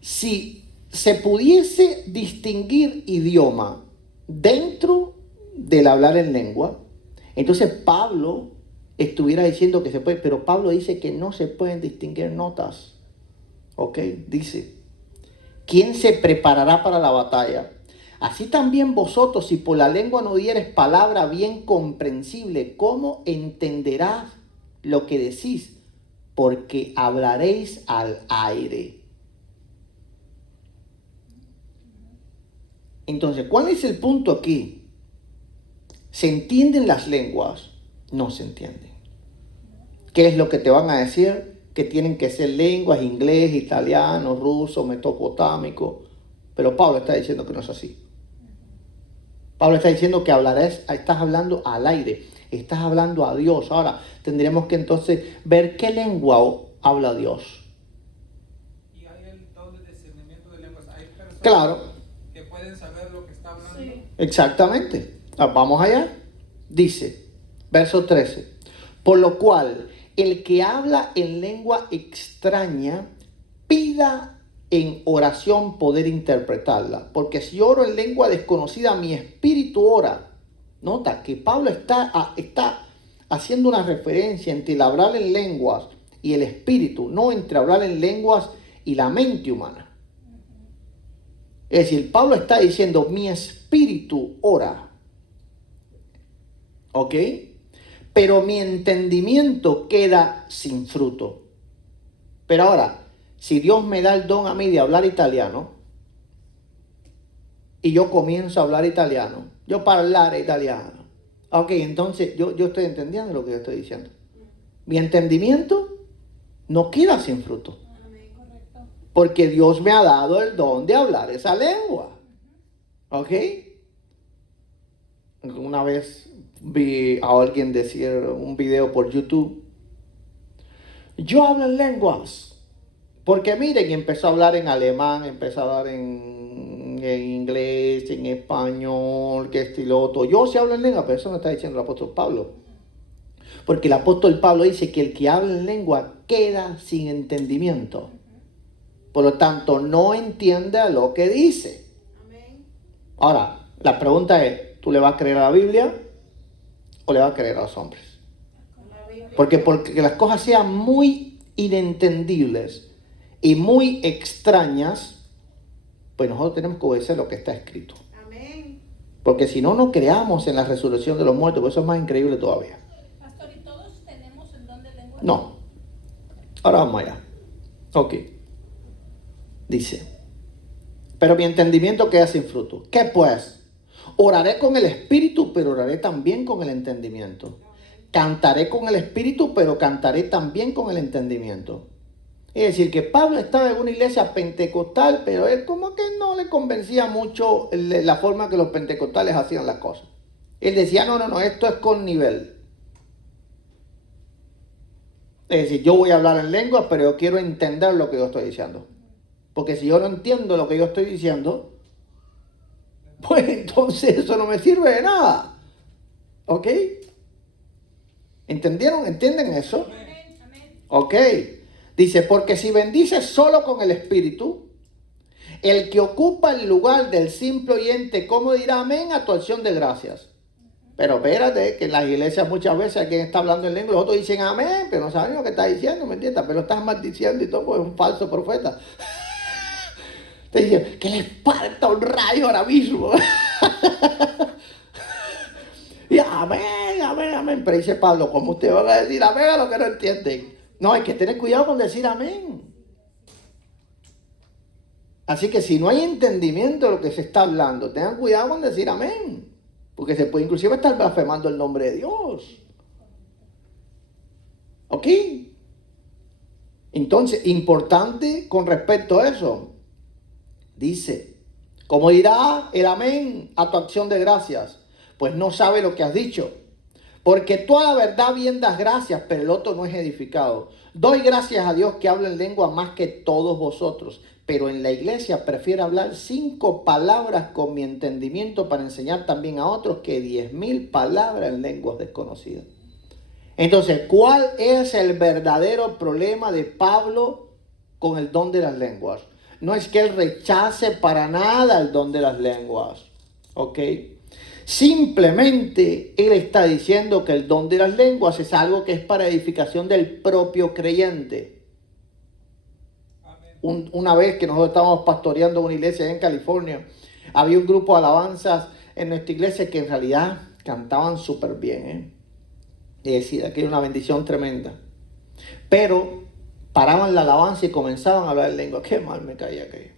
si se pudiese distinguir idioma dentro del hablar en lengua, entonces Pablo estuviera diciendo que se puede, pero Pablo dice que no se pueden distinguir notas. ¿Ok? Dice, ¿quién se preparará para la batalla? Así también vosotros, si por la lengua no dieres palabra bien comprensible, ¿cómo entenderás lo que decís? Porque hablaréis al aire. Entonces, ¿cuál es el punto aquí? ¿Se entienden las lenguas? No se entienden. ¿Qué es lo que te van a decir? Que tienen que ser lenguas, inglés, italiano, ruso, mesopotámico. Pero Pablo está diciendo que no es así. Pablo está diciendo que estás hablando al aire, estás hablando a Dios. Ahora, tendremos que entonces ver qué lengua habla Dios. Y hay el don de discernimiento de lenguas. Hay personas Claro. que pueden saber lo que está hablando. Sí. Exactamente. Vamos allá. Dice, verso 13. Por lo cual, el que habla en lengua extraña, pida en oración poder interpretarla. Porque si oro en lengua desconocida, mi espíritu ora. Nota que Pablo está haciendo una referencia entre el hablar en lenguas y el espíritu, no entre hablar en lenguas y la mente humana. Es decir, Pablo está diciendo, mi espíritu ora. ¿Ok? Pero mi entendimiento queda sin fruto. Pero ahora, si Dios me da el don a mí de hablar italiano, y yo comienzo a hablar italiano, yo parlare italiano, ok, entonces yo estoy entendiendo lo que yo estoy diciendo. Mi entendimiento no queda sin fruto. Porque Dios me ha dado el don de hablar esa lengua. ¿Ok? Una vez vi a alguien decir un video por YouTube, yo hablo en lenguas. Porque miren, y empezó a hablar en alemán, empezó a hablar en inglés, en español, que estilo otro. Yo sí hablo en lengua, pero eso no está diciendo el apóstol Pablo. Porque el apóstol Pablo dice que el que habla en lengua queda sin entendimiento. Por lo tanto, no entiende lo que dice. Ahora, la pregunta es, ¿tú le vas a creer a la Biblia o le vas a creer a los hombres? Porque las cosas sean muy inentendibles y muy extrañas, pues nosotros tenemos que obedecer lo que está escrito. Porque si no, no creamos en la resurrección de los muertos, pues eso es más increíble todavía. Pastor, ¿y todos tenemos el don de lengua? No. Ahora vamos allá. Ok. Dice, pero mi entendimiento queda sin fruto. ¿Qué pues? Oraré con el espíritu, pero oraré también con el entendimiento. Cantaré con el espíritu, pero cantaré también con el entendimiento. Es decir, que Pablo estaba en una iglesia pentecostal, pero él como que no le convencía mucho la forma que los pentecostales hacían las cosas. Él decía, no, esto es con nivel. Es decir, yo voy a hablar en lengua, pero yo quiero entender lo que yo estoy diciendo. Porque si yo no entiendo lo que yo estoy diciendo, pues entonces eso no me sirve de nada. ¿Ok? ¿Entendieron? ¿Entienden eso? Ok. Dice, porque si bendices solo con el espíritu, el que ocupa el lugar del simple oyente, ¿cómo dirá amén a tu acción de gracias? Pero espérate, que en las iglesias muchas veces alguien está hablando en lengua, los otros dicen amén, pero no saben lo que está diciendo, ¿me entiendes? Pero estás maldiciendo y todo, pues es un falso profeta. Te dice, que le parta un rayo ahora mismo. Y amén. Pero dice Pablo, ¿cómo usted va a decir amén a lo que no entienden? No, hay que tener cuidado con decir amén. Así que si no hay entendimiento de lo que se está hablando, tengan cuidado con decir amén. Porque se puede inclusive estar blasfemando el nombre de Dios. ¿Ok? Entonces, importante con respecto a eso. Dice, ¿cómo dirá el amén a tu acción de gracias? Pues no sabe lo que has dicho. Porque tú a la verdad bien das gracias, pero el otro no es edificado. Doy gracias a Dios que habla en lengua más que todos vosotros. Pero en la iglesia prefiero hablar 5 palabras con mi entendimiento para enseñar también a otros que 10,000 palabras en lenguas desconocidas. Entonces, ¿cuál es el verdadero problema de Pablo con el don de las lenguas? No es que él rechace para nada el don de las lenguas, ¿ok? Simplemente él está diciendo que el don de las lenguas es algo que es para edificación del propio creyente. Una vez que nosotros estábamos pastoreando una iglesia en California, había un grupo de alabanzas en nuestra iglesia que en realidad cantaban súper bien, y decía que era una bendición tremenda. Pero paraban la alabanza y comenzaban a hablar en lengua. Qué mal me caía aquello.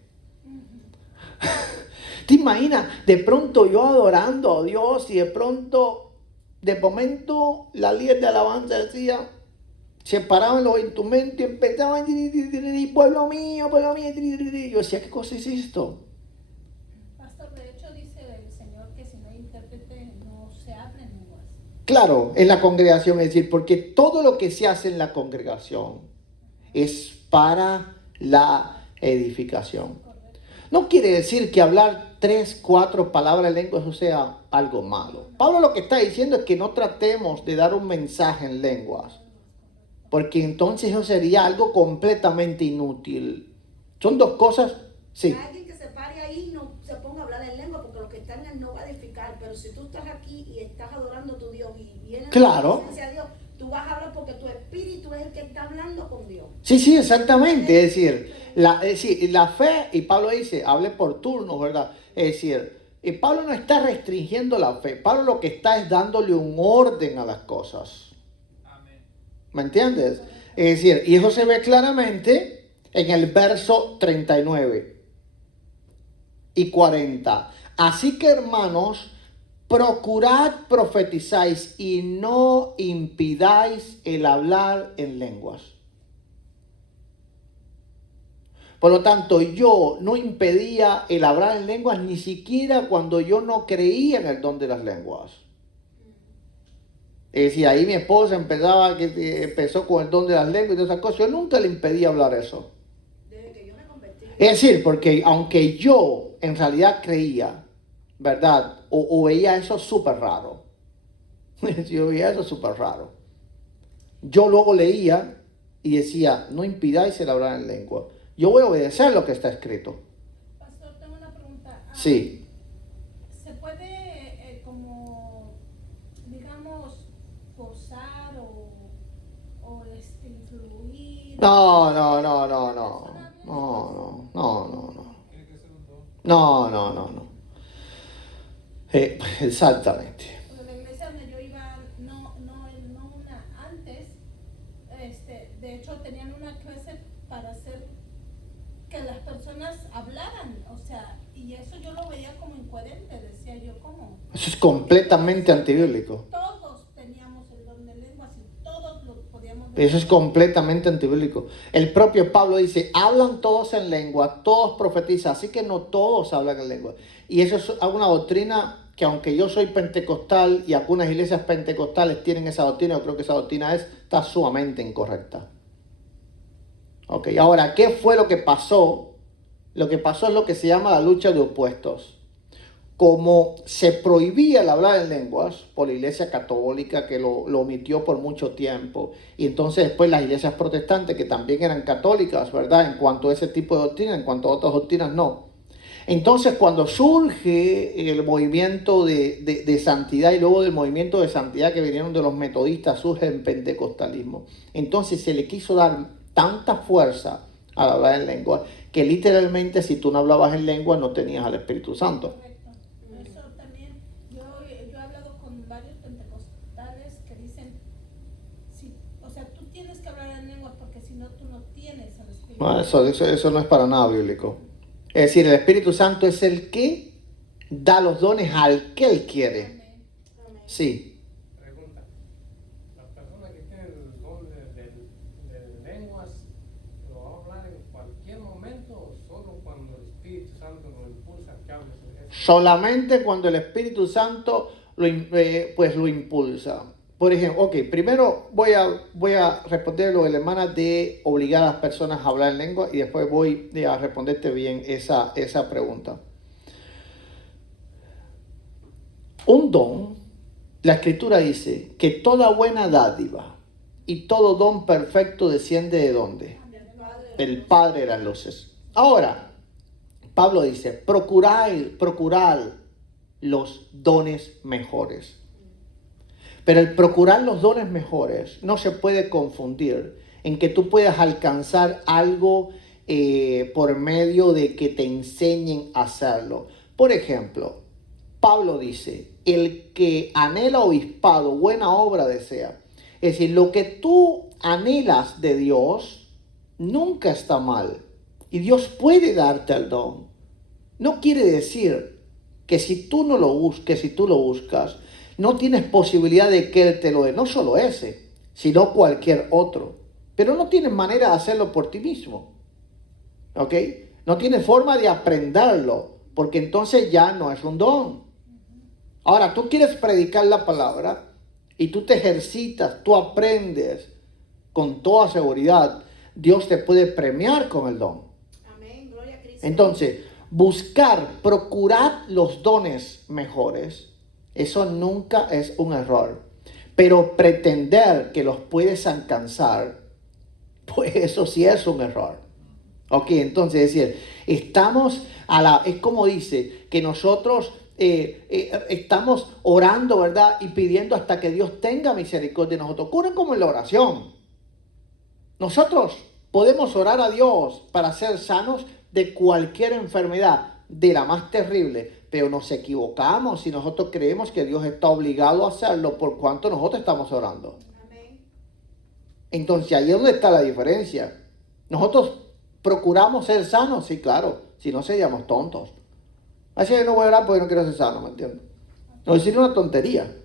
¿Te imaginas? De pronto yo adorando a Dios y de momento la líder de alabanza decía, se paraban los instrumentos y empezaban, pueblo mío, yo decía, ¿qué cosa es esto? Pastor, de hecho dice el Señor que si no hay intérprete no se hablen lenguas. Claro, en la congregación, es decir, porque todo lo que se hace en la congregación es para la edificación. No quiere decir que hablar 3, 4 palabras en lengua eso sea algo malo. Pablo lo que está diciendo es que no tratemos de dar un mensaje en lenguas, porque entonces eso sería algo completamente inútil. Son dos cosas, sí. Alguien que se pare ahí no se ponga a hablar en lengua, porque lo que está en él no va a edificar. Pero si tú estás aquí y estás adorando a tu Dios y vienes Claro. a la presencia de Dios, tú vas a hablar porque tu espíritu es el que está hablando con Dios. Sí, exactamente. Es decir, Es decir, la fe, y Pablo dice, hable por turnos, ¿verdad? Es decir, y Pablo no está restringiendo la fe. Pablo lo que está es dándole un orden a las cosas. Amén. ¿Me entiendes? Es decir, y eso se ve claramente en el verso 39 y 40. Así que, hermanos, procurad profetizáis y no impidáis el hablar en lenguas. Por lo tanto, yo no impedía el hablar en lenguas ni siquiera cuando yo no creía en el don de las lenguas. Es decir, ahí mi esposa empezó con el don de las lenguas y todas esas cosas. Yo nunca le impedía hablar eso. Desde que yo me convertí. Es decir, porque aunque yo en realidad creía, ¿verdad? O veía eso súper raro. Yo veía eso súper raro. Yo luego leía y decía, no impidáis el hablar en lengua. Yo voy a obedecer lo que está escrito. Pastor, tengo una pregunta. Sí. ¿Se puede como, digamos, forzar o influir? No. Tiene que ser un don. No. Exactamente. Porque la iglesia donde yo iba, antes, de hecho tenían una clase para hacer que las personas hablaran, o sea, y eso yo lo veía como incoherente, decía yo, ¿cómo? Eso es completamente antibíblico. Todos teníamos el don de lenguas y todos lo podíamos Eso es completamente antibíblico. El propio Pablo dice, hablan todos en lengua, todos profetizan, así que no todos hablan en lengua. Y eso es una doctrina que, aunque yo soy pentecostal y algunas iglesias pentecostales tienen esa doctrina, yo creo que esa doctrina está sumamente incorrecta. Ok, ahora, ¿qué fue lo que pasó? Lo que pasó es lo que se llama la lucha de opuestos. Como se prohibía el hablar en lenguas por la iglesia católica, que lo omitió por mucho tiempo, y entonces después las iglesias protestantes, que también eran católicas, ¿verdad? En cuanto a ese tipo de doctrina, en cuanto a otras doctrinas, no. Entonces, cuando surge el movimiento de santidad y luego del movimiento de santidad que vinieron de los metodistas, surge el pentecostalismo. Entonces se le quiso dar tanta fuerza al hablar en lengua que literalmente si tú no hablabas en lengua no tenías al Espíritu Santo. Correcto. Eso también, yo he hablado con varios pentecostales que dicen, sí, o sea, tú tienes que hablar en lenguas porque si no, tú no tienes al Espíritu. No, eso no es para nada bíblico. Es decir, el Espíritu Santo es el que da los dones al que Él quiere. Amén. Sí. Pregunta. Las personas que tienen el don de lenguas, ¿lo va a hablar en cualquier momento o solo cuando el Espíritu Santo lo impulsa que hable? Solamente cuando el Espíritu Santo lo impulsa. Por ejemplo, ok, primero voy a responder lo de la hermana de obligar a las personas a hablar en lengua y después voy a responderte bien esa pregunta. Un don, la Escritura dice que toda buena dádiva y todo don perfecto desciende ¿de dónde? Del Padre de las luces. Ahora, Pablo dice, procurad los dones mejores. Pero el procurar los dones mejores no se puede confundir en que tú puedas alcanzar algo por medio de que te enseñen a hacerlo. Por ejemplo, Pablo dice, el que anhela obispado, buena obra desea. Es decir, lo que tú anhelas de Dios nunca está mal. Y Dios puede darte el don. No quiere decir que si tú no lo busques, si tú lo buscas, no tienes posibilidad de que Él te lo dé. No solo ese, sino cualquier otro. Pero no tienes manera de hacerlo por ti mismo. ¿Ok? No tienes forma de aprenderlo, porque entonces ya no es un don. Ahora, tú quieres predicar la palabra y tú te ejercitas, tú aprendes con toda seguridad. Dios te puede premiar con el don. Amén, gloria a Cristo. Entonces, procurar los dones mejores, eso nunca es un error. Pero pretender que los puedes alcanzar, pues eso sí es un error. Ok, entonces es decir, es como dice, que nosotros estamos orando, ¿verdad? Y pidiendo hasta que Dios tenga misericordia de nosotros. Ocurre como en la oración. Nosotros podemos orar a Dios para ser sanos de cualquier enfermedad, de la más terrible, pero nos equivocamos si nosotros creemos que Dios está obligado a hacerlo por cuanto nosotros estamos orando. Amén. Entonces ahí es donde está la diferencia. Nosotros procuramos ser sanos, sí, claro, si no seríamos tontos. Así que no voy a orar porque no quiero ser sano, ¿me entiendes? No decir una tontería.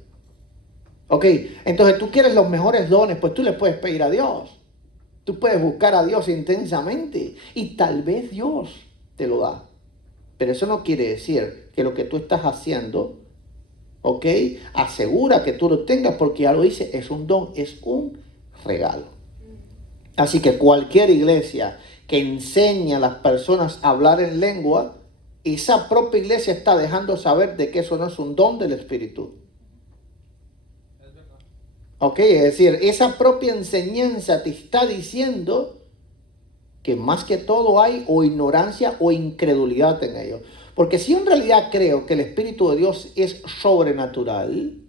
Ok, entonces tú quieres los mejores dones, pues tú le puedes pedir a Dios. Tú puedes buscar a Dios intensamente y tal vez Dios te lo da. Pero eso no quiere decir que lo que tú estás haciendo, ok, asegura que tú lo tengas porque ya lo dice, es un don, es un regalo. Así que cualquier iglesia que enseña a las personas a hablar en lengua, esa propia iglesia está dejando saber de que eso no es un don del Espíritu. Es verdad. Ok, es decir, esa propia enseñanza te está diciendo que más que todo hay o ignorancia o incredulidad en ello. Porque si yo en realidad creo que el Espíritu de Dios es sobrenatural,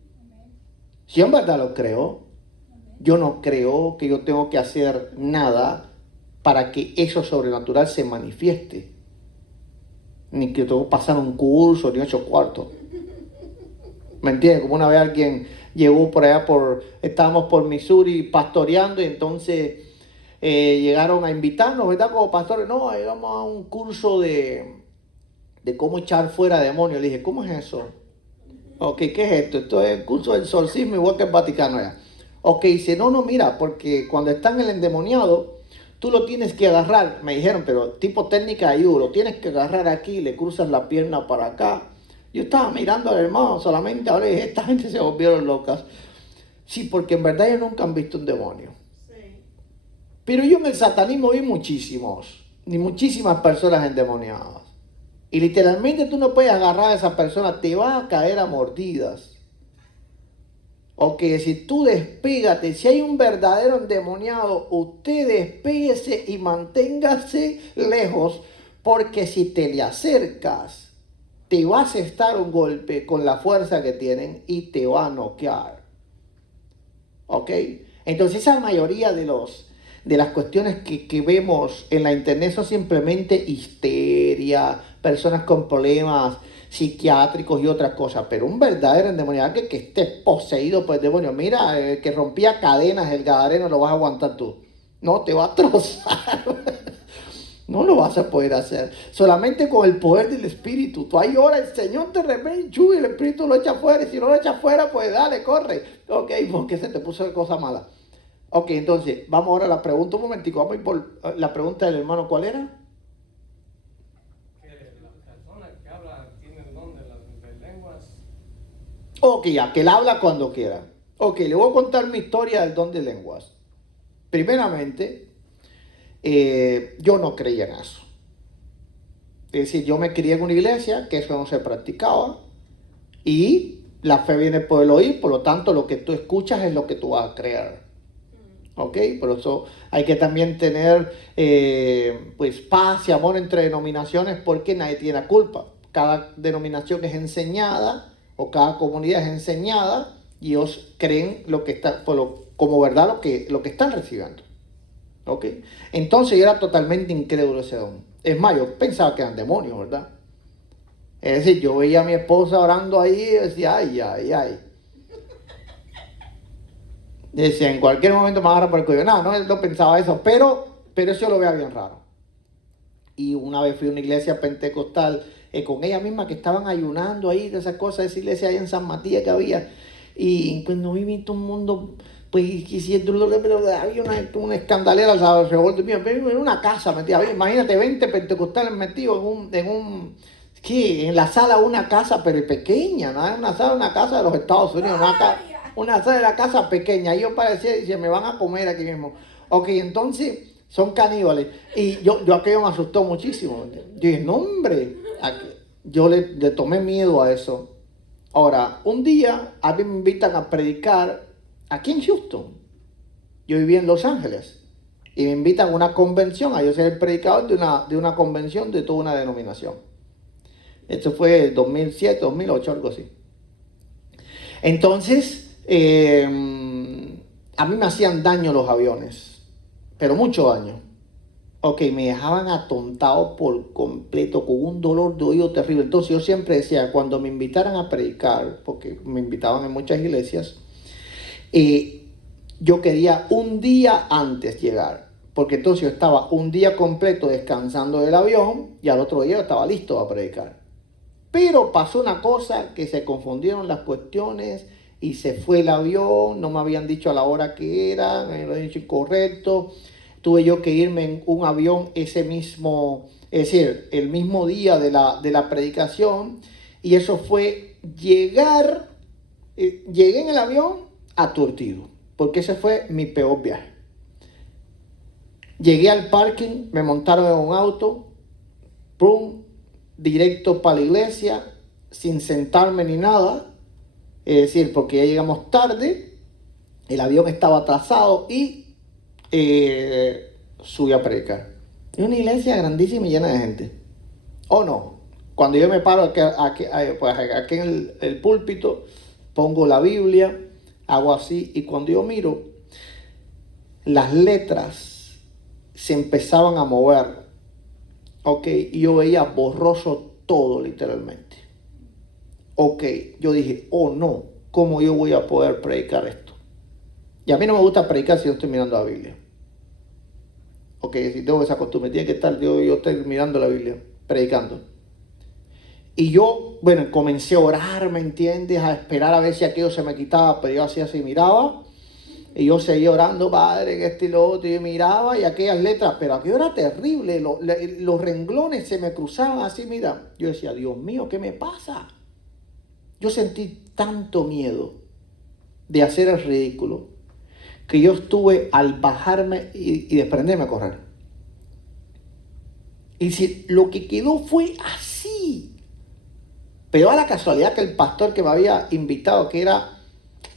si yo en verdad lo creo, yo no creo que yo tengo que hacer nada para que eso sobrenatural se manifieste. Ni que tengo que pasar un curso, ni 8 cuartos. ¿Me entiendes? Como una vez alguien llegó por allá, estábamos por Missouri pastoreando y entonces llegaron a invitarnos, ¿verdad? Como pastores, no, llegamos a un curso de cómo echar fuera demonios. Le dije, ¿cómo es eso? Ok, ¿qué es esto? Esto es el curso del exorcismo igual que el Vaticano ya. Ok, dice, no, mira, porque cuando están en el endemoniado, tú lo tienes que agarrar, me dijeron, pero tipo técnica de judo, lo tienes que agarrar aquí, le cruzas la pierna para acá. Yo estaba mirando al hermano solamente, ahora dije, esta gente se volvieron locas. Sí, porque en verdad ellos nunca han visto un demonio. Sí. Pero yo en el satanismo vi muchísimas personas endemoniadas. Y literalmente tú no puedes agarrar a esa persona, te va a caer a mordidas. Ok, si tú despégate, si hay un verdadero endemoniado, usted despéguese y manténgase lejos, porque si te le acercas, te vas a estar un golpe con la fuerza que tienen y te va a noquear. Ok, entonces esa mayoría de las cuestiones que vemos en la internet son simplemente histeria, personas con problemas psiquiátricos y otras cosas, pero un verdadero endemoniado que esté poseído por el demonio, mira, que rompía cadenas, el gadareno, lo vas a aguantar tú, no, te va a trozar, no lo vas a poder hacer, solamente con el poder del Espíritu. Tú ahí oras, el Señor te remedia y el Espíritu lo echa fuera, y si no lo echa fuera, pues dale, corre, ok, porque se te puso de cosa mala. Ok, entonces, vamos ahora a la pregunta, un momentico, vamos a ir por la pregunta del hermano, ¿cuál era? Ok, ya, que él habla cuando quiera. Ok, le voy a contar mi historia del don de lenguas. Primeramente, yo no creía en eso. Es decir, yo me crié en una iglesia que eso no se practicaba y la fe viene por el oír, por lo tanto lo que tú escuchas es lo que tú vas a creer. Ok, por eso hay que también tener pues paz y amor entre denominaciones porque nadie tiene la culpa. Cada denominación es enseñada o cada comunidad es enseñada y ellos creen lo que está, como verdad lo que están recibiendo. ¿Ok? Entonces yo era totalmente incrédulo ese don. Es más, yo pensaba que eran demonios, ¿verdad? Es decir, yo veía a mi esposa orando ahí y decía, ay. Decía, en cualquier momento me agarra por el cuello. No pensaba eso, pero eso yo lo veía bien raro. Y una vez fui a una iglesia pentecostal con ella misma que estaban ayunando ahí, de esas cosas, esa iglesia ahí en San Matías que había. Y cuando vi todo el mundo, pues había una escandalera, ¿sabes? En una casa metida. Imagínate, 20 pentecostales metidos en la sala de una casa, pero pequeña, ¿no? Una sala de una casa de los Estados Unidos, una sala de la casa pequeña. Y yo parecía, dice, me van a comer aquí mismo. Ok, entonces son caníbales. Y yo aquello me asustó muchísimo. Yo dije, no hombre, yo le tomé miedo a eso. Ahora, un día a mí me invitan a predicar aquí en Houston. Yo vivía en Los Ángeles. Y me invitan a una convención, a yo ser el predicador de una convención de toda una denominación. Esto fue 2007, 2008, algo así. Entonces, a mí me hacían daño los aviones, pero mucho daño. Ok, me dejaban atontado por completo, con un dolor de oído terrible. Entonces yo siempre decía, cuando me invitaran a predicar, porque me invitaban en muchas iglesias, yo quería un día antes llegar, porque entonces yo estaba un día completo descansando del avión y al otro día yo estaba listo a predicar. Pero pasó una cosa, que se confundieron las cuestiones y se fue el avión, no me habían dicho a la hora que era, me habían dicho incorrecto. Tuve yo que irme en un avión ese mismo, es decir, el mismo día de la predicación, y eso fue llegué en el avión aturdido, porque ese fue mi peor viaje. Llegué al parking, me montaron en un auto, ¡pum!, directo para la iglesia, sin sentarme ni nada, es decir, porque ya llegamos tarde, el avión estaba atrasado y subí a predicar. Es una iglesia grandísima y llena de gente. ¿O no? Cuando yo me paro aquí en el púlpito, pongo la Biblia, hago así, y cuando yo miro, las letras se empezaban a mover. Ok, y yo veía borroso todo literalmente. Ok, yo dije, oh no, ¿cómo yo voy a poder predicar esto? Y a mí no me gusta predicar si yo estoy mirando la Biblia. Ok, si tengo esa costumbre, tiene que estar yo estoy mirando la Biblia, predicando. Y yo, bueno, comencé a orar, ¿me entiendes? A esperar a ver si aquello se me quitaba, pero yo así miraba. Y yo seguía orando, Padre, que esto y lo otro, y yo miraba, y aquellas letras, pero aquello era terrible, los renglones se me cruzaban así, mira. Yo decía, Dios mío, ¿qué me pasa? Yo sentí tanto miedo de hacer el ridículo, que yo estuve al bajarme y desprenderme a correr. Y si lo que quedó fue así. Pero a la casualidad que el pastor que me había invitado, que era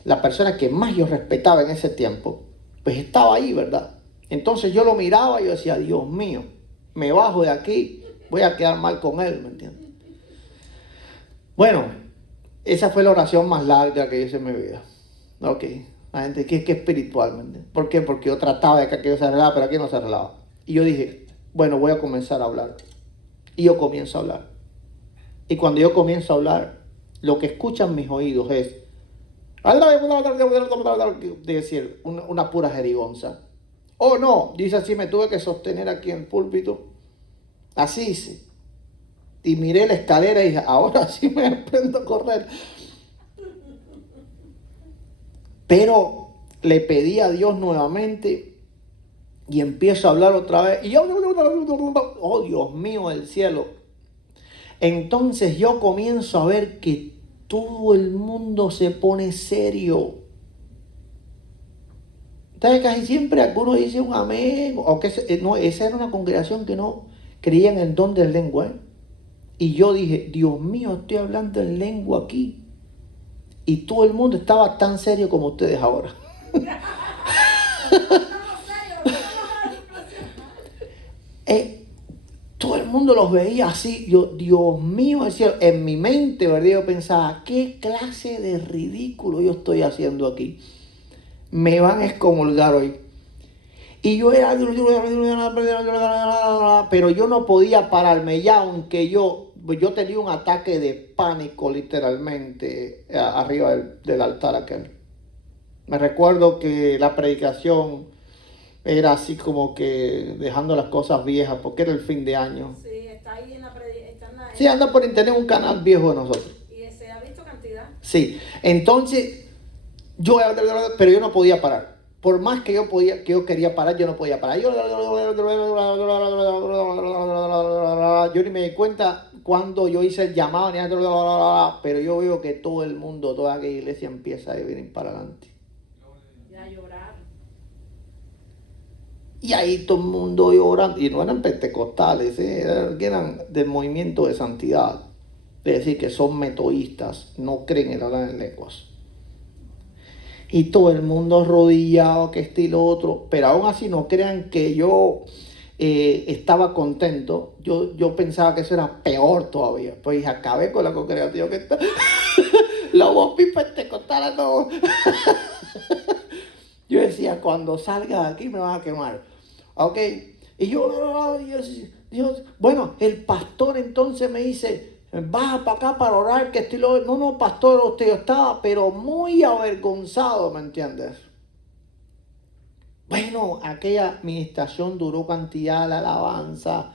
la persona que más yo respetaba en ese tiempo, pues estaba ahí, ¿verdad? Entonces yo lo miraba y yo decía, Dios mío, me bajo de aquí, voy a quedar mal con él, ¿me entiendes? Bueno, esa fue la oración más larga que hice en mi vida. Ok. La gente que espiritualmente. ¿Por qué? Porque yo trataba de que aquello se arreglaba, pero aquí no se arreglaba. Y yo dije, bueno, voy a comenzar a hablar. Y yo comienzo a hablar. Y cuando yo comienzo a hablar, lo que escuchan mis oídos es, de decir, una pura jerigonza. Oh no, dice así, me tuve que sostener aquí en el púlpito. Así hice. Y miré la escalera y dije, ahora sí me aprendo a correr. Pero le pedí a Dios nuevamente y empiezo a hablar otra vez. Y yo, oh Dios mío del cielo. Entonces yo comienzo a ver que todo el mundo se pone serio. Entonces casi siempre algunos dicen un amén. O que no, esa era una congregación que no creía en el don de lengua. Y yo dije, Dios mío, estoy hablando en lengua aquí. Y todo el mundo estaba tan serio como ustedes ahora. Todo el mundo los veía así. Yo, Dios mío, decía, en mi mente, ¿verdad? Yo pensaba, ¿qué clase de ridículo yo estoy haciendo aquí? Me van a excomulgar hoy. Y yo era, pero yo no podía pararme ya, aunque yo tenía un ataque de pánico literalmente arriba del altar aquel. Me recuerdo que la predicación era así como que dejando las cosas viejas, porque era el fin de año. Sí, está ahí en la predicación. Sí, anda por internet un canal viejo de nosotros. Y se ha visto cantidad. Sí, entonces pero yo no podía parar. Por más que yo quería parar, yo no podía parar. Yo ni me di cuenta cuando yo hice el llamado, pero yo veo que todo el mundo, toda aquella iglesia empieza a venir para adelante. Ya llorar. Y ahí todo el mundo llorando. Y no eran pentecostales, eran del movimiento de santidad. Es decir, que son metodistas, no creen en hablar en lenguas. Y todo el mundo arrodillado, que este y lo otro. Pero aún así no crean que yo estaba contento. Yo pensaba que eso era peor todavía. Pues acabé con la congregación que está. Los bopis pentecostales no. Yo decía, cuando salga de aquí me van a quemar. Ok, Y yo, Dios, bueno, el pastor entonces me dice, baja para acá para orar, que estoy lo... No, pastor, usted estaba, pero muy avergonzado, ¿me entiendes? Bueno, aquella administración duró cantidad de alabanza,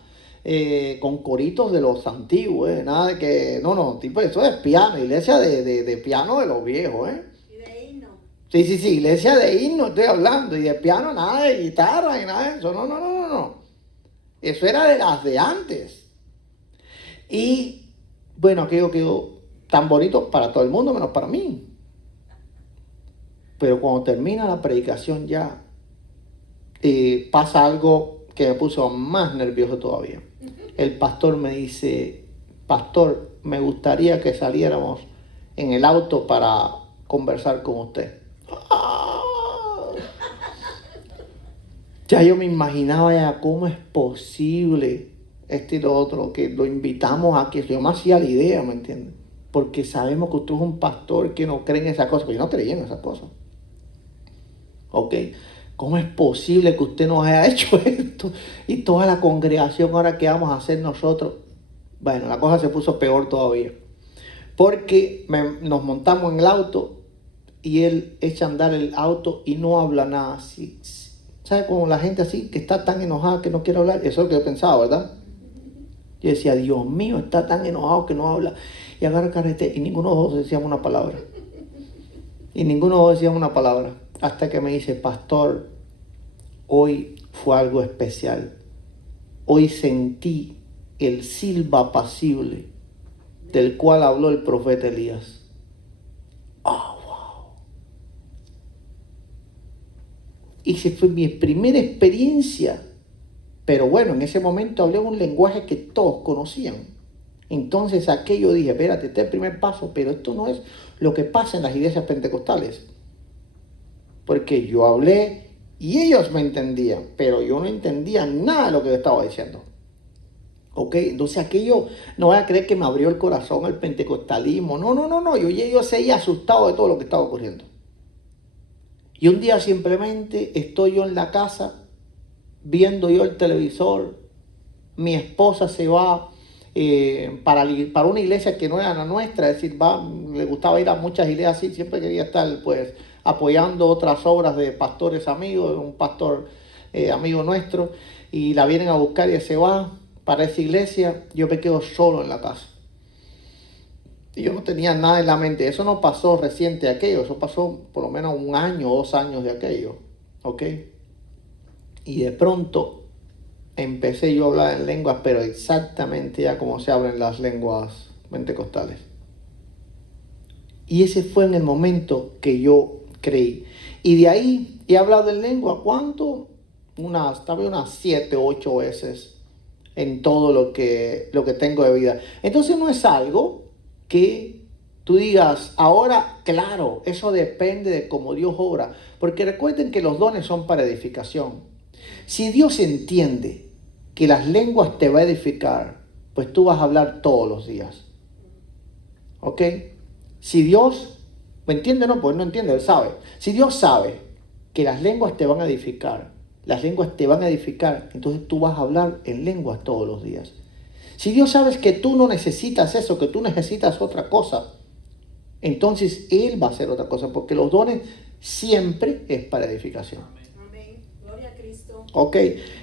con coritos de los antiguos, nada de que, no, tipo, eso es piano, iglesia de piano de los viejos, Y de himno. Sí, iglesia de himno estoy hablando, y de piano nada, de guitarra y nada de eso, no. Eso era de las de antes. Y bueno, aquello quedó tan bonito para todo el mundo, menos para mí. Pero cuando termina la predicación ya, pasa algo que me puso más nervioso todavía. El pastor me dice, pastor, me gustaría que saliéramos en el auto para conversar con usted. Ya yo me imaginaba ya cómo es posible y lo otro, que lo invitamos a que yo me hacía la idea, ¿me entiendes? Porque sabemos que usted es un pastor que no cree en esas cosas, pero yo no creía en esas cosas. ¿Ok? ¿Cómo es posible que usted nos haya hecho esto? Y toda la congregación, ahora qué vamos a hacer nosotros. Bueno, la cosa se puso peor todavía. Porque nos montamos en el auto y él echa a andar el auto y no habla nada. Así, ¿sabe? Como la gente así que está tan enojada que no quiere hablar. Eso es lo que yo pensaba, ¿verdad? Yo decía, Dios mío, está tan enojado que no habla. Y agarra carrete y ninguno de los dos decíamos una palabra. Hasta que me dice, pastor, hoy fue algo especial. Hoy sentí el silbo apacible del cual habló el profeta Elías. ¡Oh, wow! Y esa fue mi primera experiencia. Pero bueno, en ese momento hablé un lenguaje que todos conocían. Entonces aquello dije, espérate, este es el primer paso, pero esto no es lo que pasa en las iglesias pentecostales. Porque yo hablé y ellos me entendían, pero yo no entendía nada de lo que yo estaba diciendo. ¿Ok? Entonces aquello, no voy a creer que me abrió el corazón el pentecostalismo. No. Yo seguía asustado de todo lo que estaba ocurriendo. Y un día simplemente estoy yo en la casa, viendo yo el televisor. Mi esposa se va para una iglesia que no era la nuestra, es decir, le gustaba ir a muchas iglesias así, siempre quería estar pues apoyando otras obras de pastores amigos, un pastor amigo nuestro, y la vienen a buscar y se va para esa iglesia. Yo me quedo solo en la casa. Y yo no tenía nada en la mente. Eso no pasó reciente aquello, eso pasó por lo menos 1 año, 2 años de aquello. ¿Ok? Y de pronto empecé yo a hablar en lenguas, pero exactamente ya como se hablan las lenguas pentecostales. Y ese fue en el momento que yo creí. Y de ahí he hablado en lengua, ¿cuánto? Tal vez unas 7, 8 veces en todo lo que tengo de vida. Entonces no es algo que tú digas, ahora, claro, eso depende de cómo Dios obra. Porque recuerden que los dones son para edificación. Si Dios entiende que las lenguas te va a edificar, pues tú vas a hablar todos los días. ¿Ok? Si Dios, ¿me entiende? No, pues no entiende, Él sabe. Si Dios sabe que las lenguas te van a edificar, entonces tú vas a hablar en lenguas todos los días. Si Dios sabe que tú no necesitas eso, que tú necesitas otra cosa, entonces Él va a hacer otra cosa, porque los dones siempre es para edificación. Amén. Gloria a Cristo. Ok,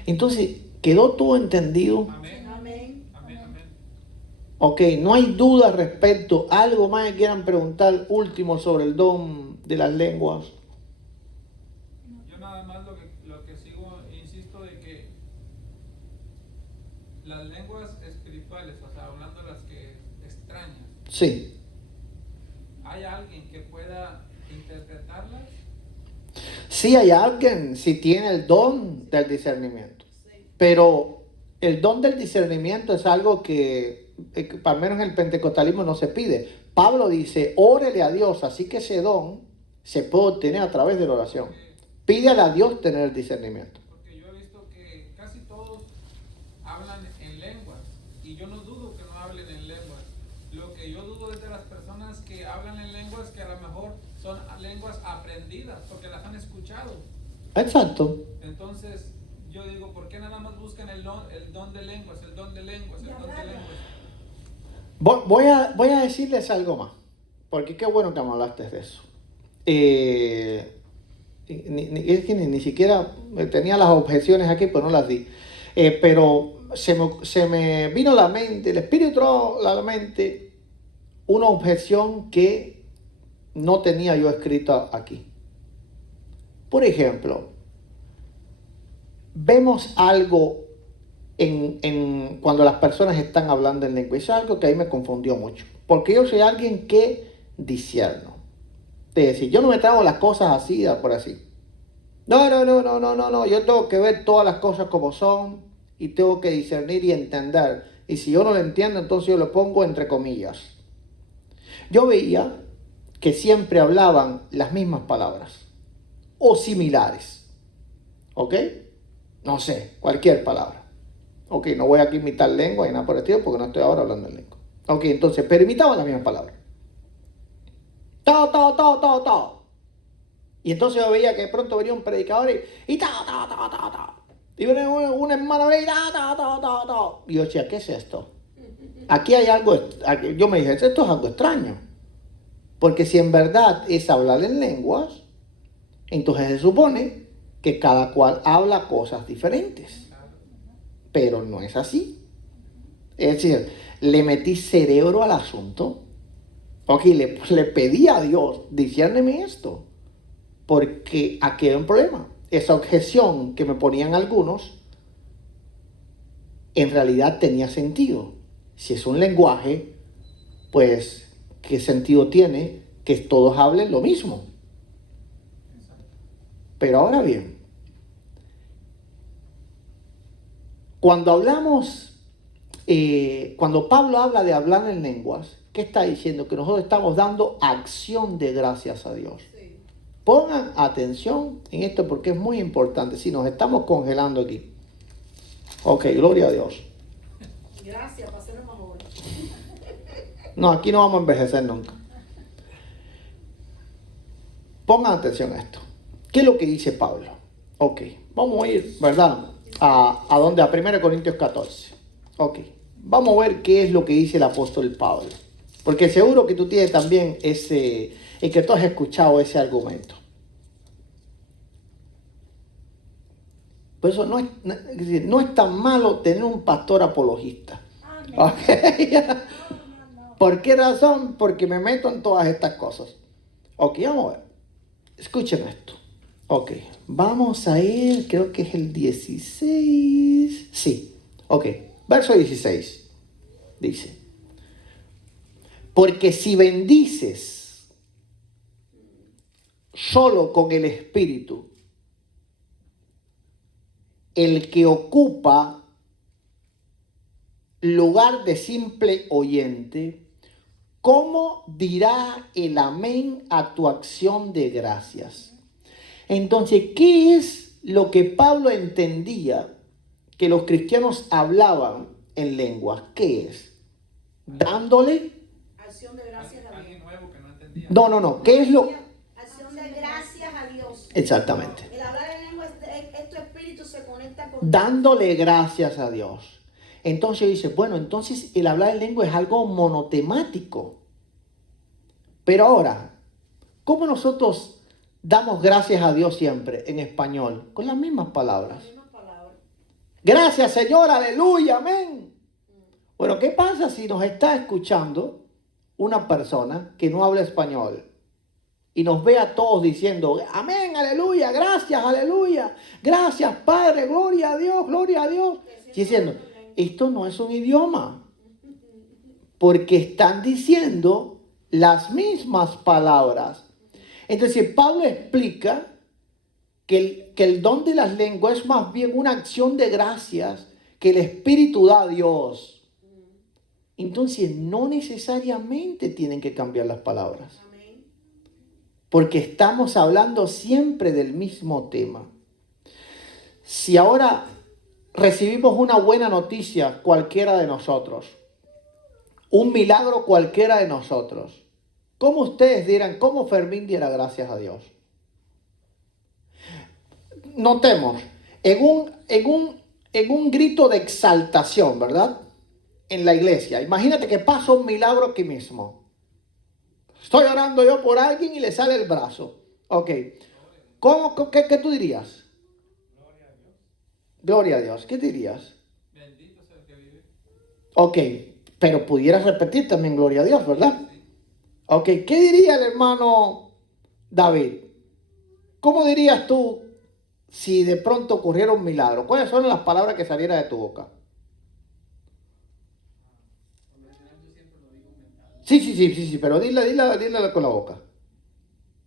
entonces quedó todo entendido. Amén. Amén. Amén. Ok, no hay duda respecto. ¿Algo más que quieran preguntar último sobre el don de las lenguas? Yo nada más lo que sigo, insisto de que las lenguas espirituales, o sea, hablando de las que extrañas, Sí. ¿hay alguien que pueda interpretarlas? Sí hay alguien, si tiene el don del discernimiento. Pero el don del discernimiento es algo que, al menos en el pentecostalismo, no se pide. Pablo dice, órele a Dios, así que ese don se puede obtener a través de la oración. Pídele a Dios tener el discernimiento. Porque yo he visto que casi todos hablan en lenguas, y yo no dudo que no hablen en lenguas. Lo que yo dudo es de las personas que hablan en lenguas que a lo mejor son lenguas aprendidas, porque las han escuchado. Exacto. Entonces, yo digo, ¿por qué nada más buscan el don de lenguas, el don de lenguas, el don de lenguas? Voy a decirles algo más, porque qué bueno que me hablaste de eso. Es que ni siquiera tenía las objeciones aquí, pero no las di. Pero se me vino a la mente, el Espíritu trajo a la mente una objeción que no tenía yo escrita aquí. Por ejemplo, vemos algo cuando las personas están hablando en lengua. Eso es algo que a mí me confundió mucho. Porque yo soy alguien que discierno. Es decir, yo no me trago las cosas así, por así. No. Yo tengo que ver todas las cosas como son y tengo que discernir y entender. Y si yo no lo entiendo, entonces yo lo pongo entre comillas. Yo veía que siempre hablaban las mismas palabras o similares. ¿Ok? No sé, cualquier palabra. Ok, no voy aquí a imitar lengua y nada por el estilo porque no estoy ahora hablando en lengua. Ok, entonces, pero imitaban las mismas palabras. Tao. Y entonces yo veía que de pronto venía un predicador y ta. Y venía una hermana y ta. Y yo decía, ¿qué es esto? Aquí hay algo, yo me dije, esto es algo extraño. Porque si en verdad es hablar en lenguas, entonces se supone que cada cual habla cosas diferentes. Pero no es así. Es decir, le metí cerebro al asunto. Ok, le pedí a Dios, disciérneme esto. Porque aquí hay un problema. Esa objeción que me ponían algunos, en realidad tenía sentido. Si es un lenguaje, pues, ¿qué sentido tiene que todos hablen lo mismo? Pero ahora bien, cuando hablamos, cuando Pablo habla de hablar en lenguas, ¿qué está diciendo? Que nosotros estamos dando acción de gracias a Dios. Pongan atención en esto porque es muy importante. Si nos estamos congelando aquí. Ok, gloria a Dios. Gracias, para hacerlo más joven. No, aquí no vamos a envejecer nunca. Pongan atención a esto. ¿Qué es lo que dice Pablo? Ok, vamos a ir, ¿verdad? ¿A dónde? A 1 Corintios 14. Ok, vamos a ver qué es lo que dice el apóstol Pablo. Porque seguro que tú tienes también ese, y que tú has escuchado ese argumento. Por eso no es tan malo tener un pastor apologista. Okay. ¿Por qué razón? Porque me meto en todas estas cosas. Ok, vamos a ver. Escuchen esto. Ok, vamos a ir, creo que es el 16. Sí, ok, verso 16. Dice, porque si bendices solo con el Espíritu, el que ocupa lugar de simple oyente, ¿cómo dirá el amén a tu acción de gracias? Entonces, ¿qué es lo que Pablo entendía que los cristianos hablaban en lenguas? ¿Qué es? Dándole. Acción de gracias a Dios. Alguien nuevo que no entendía. No. ¿Qué es lo? Acción de gracias a Dios. Exactamente. El hablar en lengua es tu espíritu se conecta con Dándole gracias a Dios. Entonces dice, bueno, entonces el hablar en lengua es algo monotemático. Pero ahora, ¿cómo nosotros damos gracias a Dios siempre en español? Con las mismas palabras. Gracias, Señor, aleluya, amén. Bueno, ¿qué pasa si nos está escuchando una persona que no habla español y nos ve a todos diciendo, amén, aleluya, gracias, aleluya, gracias, Padre, gloria a Dios, gloria a Dios? Diciendo, esto no es un idioma, porque están diciendo las mismas palabras. Entonces Pablo explica que el don de las lenguas es más bien una acción de gracias que el Espíritu da a Dios. Entonces no necesariamente tienen que cambiar las palabras, porque estamos hablando siempre del mismo tema. Si ahora recibimos una buena noticia cualquiera de nosotros, un milagro cualquiera de nosotros, ¿cómo ustedes dirán, cómo Fermín diera gracias a Dios? Notemos, en un grito de exaltación, ¿verdad? En la iglesia. Imagínate que pasa un milagro aquí mismo. Estoy orando yo por alguien y le sale el brazo. Ok. ¿Qué tú dirías? Gloria a Dios. ¿Qué dirías? Bendito sea el que vive. Ok. Pero pudieras repetir también gloria a Dios, ¿verdad? Ok. ¿Qué diría el hermano David? ¿Cómo dirías tú si de pronto ocurriera un milagro? ¿Cuáles son las palabras que salieran de tu boca? Sí, pero dila con la boca.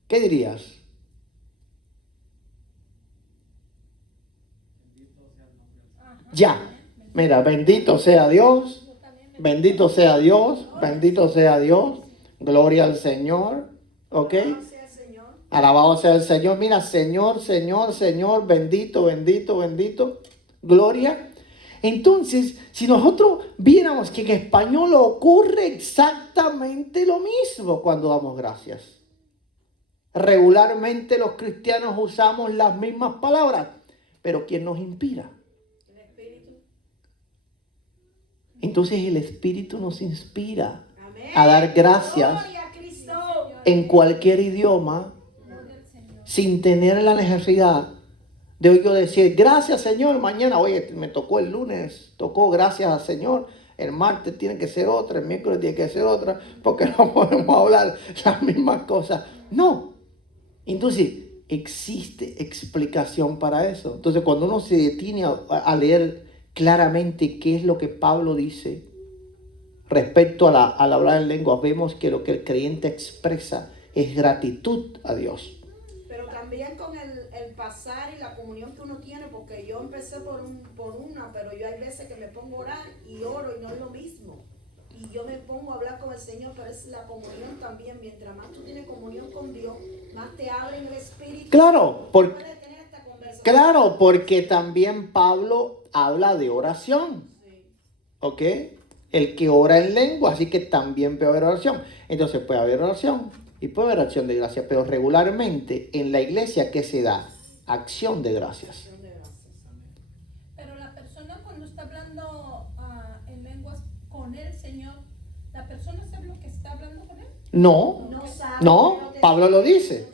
¿Qué dirías? Ya. Mira, bendito sea Dios. Bendito sea Dios. Bendito sea Dios. Gloria al Señor. ¿Ok? Alabado sea el Señor. Mira, Señor, Señor, Señor. Bendito, bendito, bendito. Gloria. Entonces, si nosotros viéramos que en español ocurre exactamente lo mismo cuando damos gracias. Regularmente los cristianos usamos las mismas palabras, pero ¿quién nos inspira? El Espíritu. Entonces el Espíritu nos inspira Amén. a dar gracias Gloria a Cristo. en cualquier idioma sin tener la necesidad de yo decir, gracias Señor, mañana, oye, me tocó el lunes, tocó gracias al Señor, el martes tiene que ser otra, el miércoles tiene que ser otra, porque no podemos hablar las mismas cosas. No. Entonces, existe explicación para eso. Entonces, cuando uno se detiene a leer claramente qué es lo que Pablo dice respecto al hablar en lengua, vemos que lo que el creyente expresa es gratitud a Dios. Pero también con el pasar y la comunión que uno tiene, porque yo empecé por una, pero yo hay veces que me pongo a orar y oro y no es lo mismo. Y yo me pongo a hablar con el Señor, pero es la comunión también. Mientras más tú tienes comunión con Dios, más te abre en el Espíritu. Claro, puedes tener esta conversación. Claro, porque también Pablo habla de oración. Sí. ¿Ok? El que ora en lengua, así que también puede haber oración. Entonces puede haber oración y puede haber acción de gracias, pero regularmente en la iglesia, ¿qué se da? Acción de gracias. Pero la persona cuando está hablando en lenguas con el Señor, ¿la persona sabe lo que está hablando con él? No, No sabe, no, pero te- Pablo lo dice.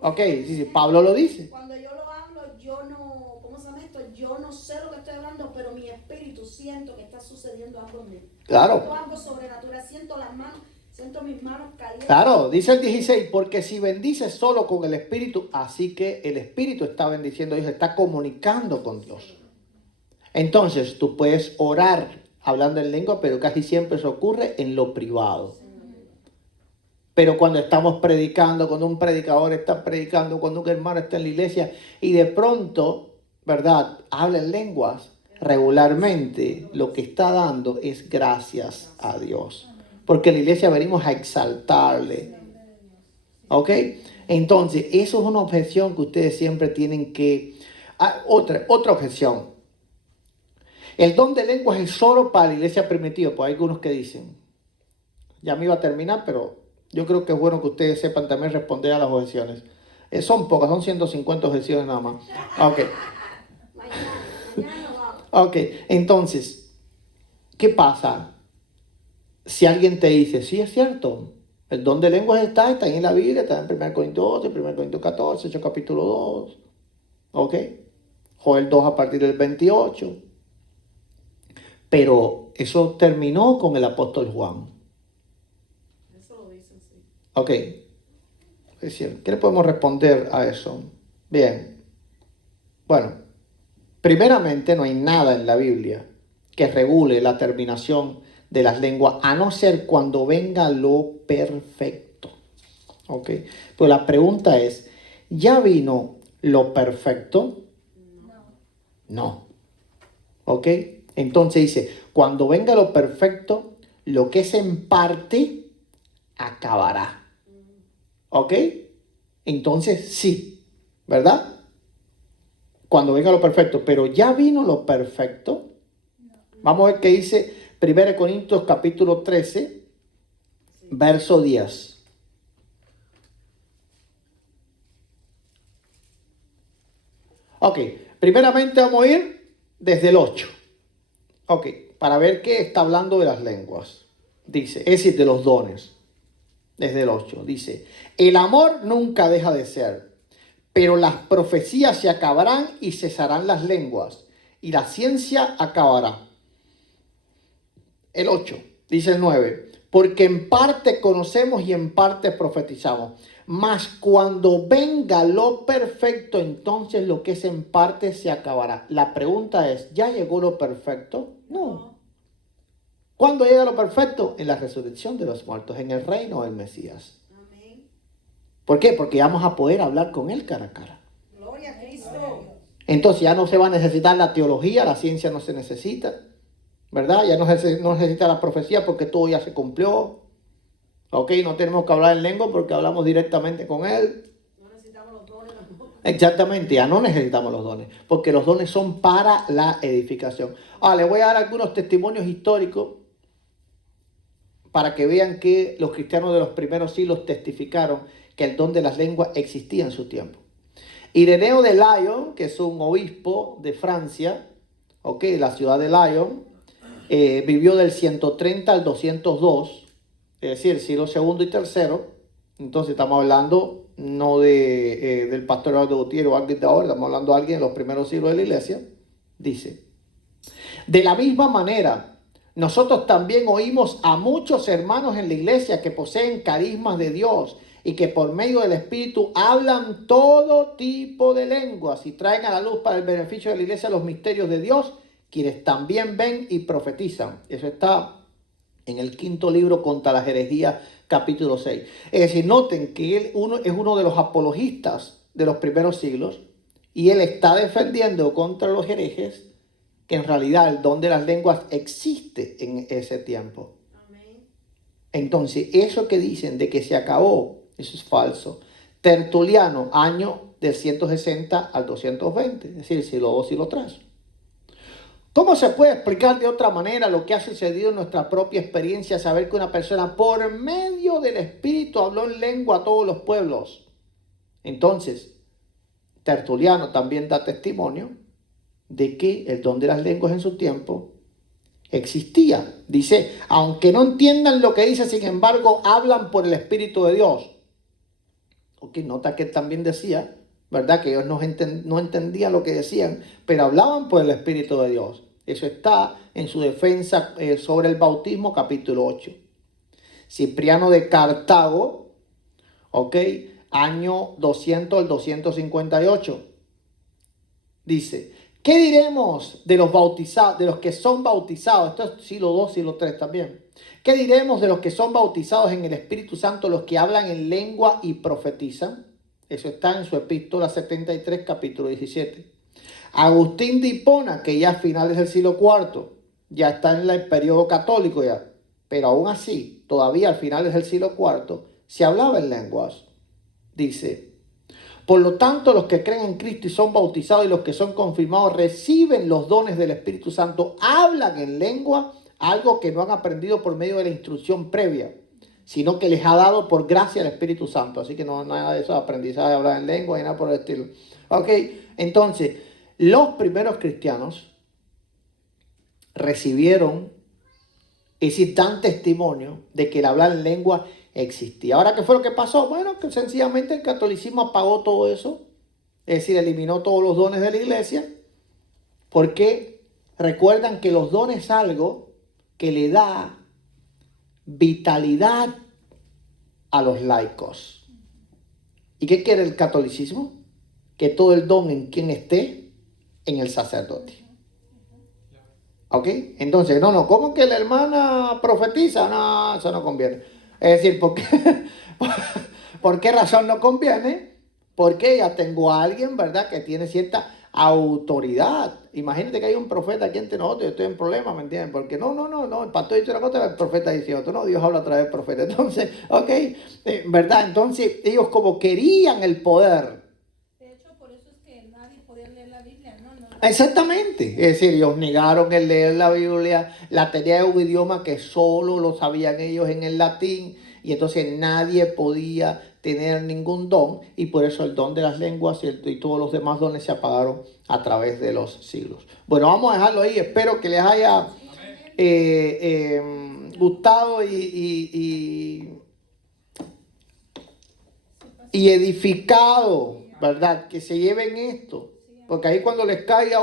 Ok, sí, Pablo lo dice. Cuando yo lo hablo, yo no, ¿cómo se llama esto? Yo no sé lo que estoy hablando, pero mi espíritu siento que está sucediendo algo en mí. Claro. Siento algo sobrenatural, siento las manos, siento mis manos calientes. Claro, dice el 16, porque si bendices solo con el Espíritu, así que el Espíritu está bendiciendo a Dios, está comunicando con Dios. Entonces, tú puedes orar hablando en lengua, pero casi siempre eso ocurre en lo privado. Pero cuando estamos predicando, cuando un predicador está predicando, cuando un hermano está en la iglesia y de pronto, ¿verdad?, habla en lenguas, regularmente lo que está dando es gracias a Dios. Porque en la iglesia venimos a exaltarle. ¿Ok? Entonces, eso es una objeción que ustedes siempre tienen que... Otra objeción. El don de lenguas es solo para la iglesia primitiva. Pues hay algunos que dicen. Ya me iba a terminar, pero yo creo que es bueno que ustedes sepan también responder a las objeciones. Son pocas, son 150 objeciones nada más. Ok. Mañana vamos. Ok, entonces, ¿qué pasa? Si alguien te dice, sí, es cierto, el don de lenguas está ahí en la Biblia, está en 1 Corintios 12, 1 Corintios 14, Hechos capítulo 2, ¿ok? Joel 2 a partir del 28. Pero eso terminó con el apóstol Juan. Eso lo dicen, sí. Ok, es decir, ¿qué le podemos responder a eso? Bien, bueno, primeramente no hay nada en la Biblia que regule la terminación de las lenguas, a no ser cuando venga lo perfecto. ¿Ok? Pues la pregunta es, ¿ya vino lo perfecto? No. ¿Ok? Entonces dice, cuando venga lo perfecto, lo que es en parte, acabará. ¿Ok? Entonces sí, ¿verdad? Cuando venga lo perfecto, pero ¿ya vino lo perfecto? Vamos a ver qué dice 1 Corintios capítulo 13, verso 10. Ok, primeramente vamos a ir desde el 8. Ok, para ver qué está hablando de las lenguas. Dice, es decir, de los dones. Desde el 8, dice, el amor nunca deja de ser, pero las profecías se acabarán y cesarán las lenguas, y la ciencia acabará. El 8, dice el 9, porque en parte conocemos y en parte profetizamos, mas cuando venga lo perfecto, entonces lo que es en parte se acabará. La pregunta es, ¿ya llegó lo perfecto? No. ¿Cuándo llega lo perfecto? En la resurrección de los muertos, en el reino del Mesías. Amén. ¿Por qué? Porque vamos a poder hablar con Él cara a cara. Gloria a Cristo. Entonces ya no se va a necesitar la teología, la ciencia no se necesita, ¿verdad? Ya no necesita la profecía porque todo ya se cumplió. Ok, no tenemos que hablar en lengua porque hablamos directamente con Él. No necesitamos los dones tampoco. Exactamente, ya no necesitamos los dones, porque los dones son para la edificación. Les voy a dar algunos testimonios históricos para que vean que los cristianos de los primeros siglos testificaron que el don de las lenguas existía en su tiempo. Ireneo de Lyon, que es un obispo de Francia, de la ciudad de Lyon, vivió del 130 al 202, es decir, el siglo segundo y tercero. Entonces estamos hablando no del pastor Eduardo Gutiérrez o alguien de ahora, estamos hablando de alguien de los primeros siglos de la iglesia. Dice, de la misma manera, nosotros también oímos a muchos hermanos en la iglesia que poseen carismas de Dios y que por medio del Espíritu hablan todo tipo de lenguas y traen a la luz para el beneficio de la iglesia los misterios de Dios, quienes también ven y profetizan. Eso está en el 5º libro contra las herejías, capítulo 6. Es decir, noten que él es uno de los apologistas de los primeros siglos y él está defendiendo contra los herejes que en realidad el don de las lenguas existe en ese tiempo. Amén. Entonces, eso que dicen de que se acabó, eso es falso. Tertuliano, año del 160 al 220, es decir, siglo II, siglo III. ¿Cómo se puede explicar de otra manera lo que ha sucedido en nuestra propia experiencia? Saber que una persona por medio del Espíritu habló en lengua a todos los pueblos. Entonces, Tertuliano también da testimonio de que el don de las lenguas en su tiempo existía. Dice, aunque no entiendan lo que dice, sin embargo, hablan por el Espíritu de Dios. Ok, nota que él también decía, ¿verdad? Que ellos no entendían lo que decían, pero hablaban por el Espíritu de Dios. Eso está en su defensa sobre el bautismo, capítulo 8. Cipriano de Cartago, año 200 al 258. Dice, ¿qué diremos de los bautizados, de los que son bautizados? Esto es siglo II, siglo III también. ¿Qué diremos de los que son bautizados en el Espíritu Santo, los que hablan en lengua y profetizan? Eso está en su epístola 73, capítulo 17. Agustín de Hipona, que ya a finales del siglo IV, ya está en el periodo católico ya, pero aún así, todavía a finales del siglo IV, se hablaba en lenguas. Dice, por lo tanto, los que creen en Cristo y son bautizados y los que son confirmados reciben los dones del Espíritu Santo, hablan en lengua, algo que no han aprendido por medio de la instrucción previa, sino que les ha dado por gracia el Espíritu Santo. Así que no nada de eso de aprendizaje de hablar en lengua y nada por el estilo. Entonces, los primeros cristianos recibieron ese tan testimonio de que el hablar en lengua existía. Ahora, ¿qué fue lo que pasó? Bueno, que sencillamente el catolicismo apagó todo eso, es decir, eliminó todos los dones de la iglesia, porque recuerdan que los dones es algo que le da vitalidad a los laicos. ¿Y qué quiere el catolicismo? Que todo el don en quien esté, en el sacerdote. Entonces, ¿cómo que la hermana profetiza? No, eso no conviene. Es decir, ¿por qué razón no conviene? Porque ya tengo a alguien, ¿verdad?, que tiene cierta autoridad. Imagínate que hay un profeta aquí entre nosotros, yo estoy en problemas, ¿me entienden? Porque no, el pastor dice una cosa, el profeta dice otra. No, Dios habla a través del profeta. Entonces, ¿verdad? Entonces, ellos como querían el poder. De hecho, por eso es que nadie podía leer la Biblia, ¿no? Exactamente. Es decir, ellos negaron el leer la Biblia, la tenía un idioma que solo lo sabían ellos en el latín, y entonces nadie podía tener ningún don, y por eso el don de las lenguas y todos los demás dones se apagaron a través de los siglos. Bueno, vamos a dejarlo ahí. Espero que les haya gustado y edificado, ¿verdad? Que se lleven esto, porque ahí cuando les caiga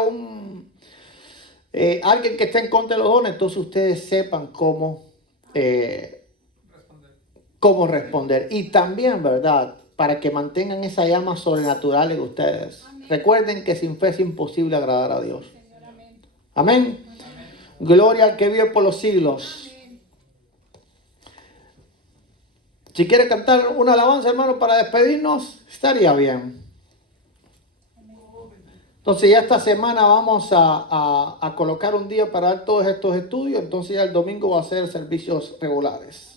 alguien que esté en contra de los dones, entonces ustedes sepan cómo responder. Y también, ¿verdad? Para que mantengan esa llama sobrenatural en ustedes. Amén. Recuerden que sin fe es imposible agradar a Dios. Señor, amén. Amén. Gloria al que vive por los siglos. Amén. Si quiere cantar una alabanza, hermano, para despedirnos, estaría bien. Entonces ya esta semana vamos a colocar un día para dar todos estos estudios. Entonces ya el domingo va a ser servicios regulares.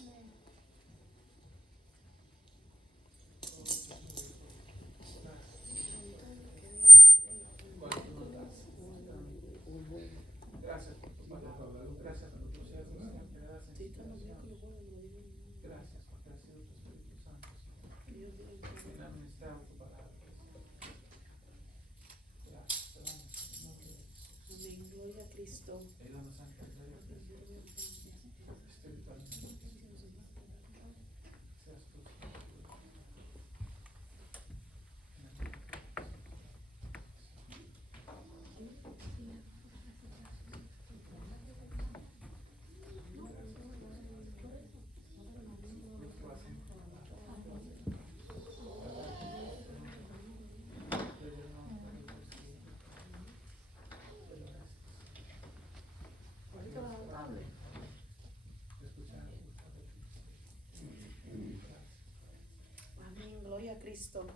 Gracias por tu palabra, gracias por tu siervo, Señor, que le das inspiración. Gracias porque has sido tu Espíritu Santo, Señor. Quien ha ministrado tu palabra, Señor. Gracias, te damos en el nombre de Jesús. Amén, gloria a Cristo. Ayúdanos a entender espiritualmente. Seas tú, Señor. Amén, gloria a Cristo.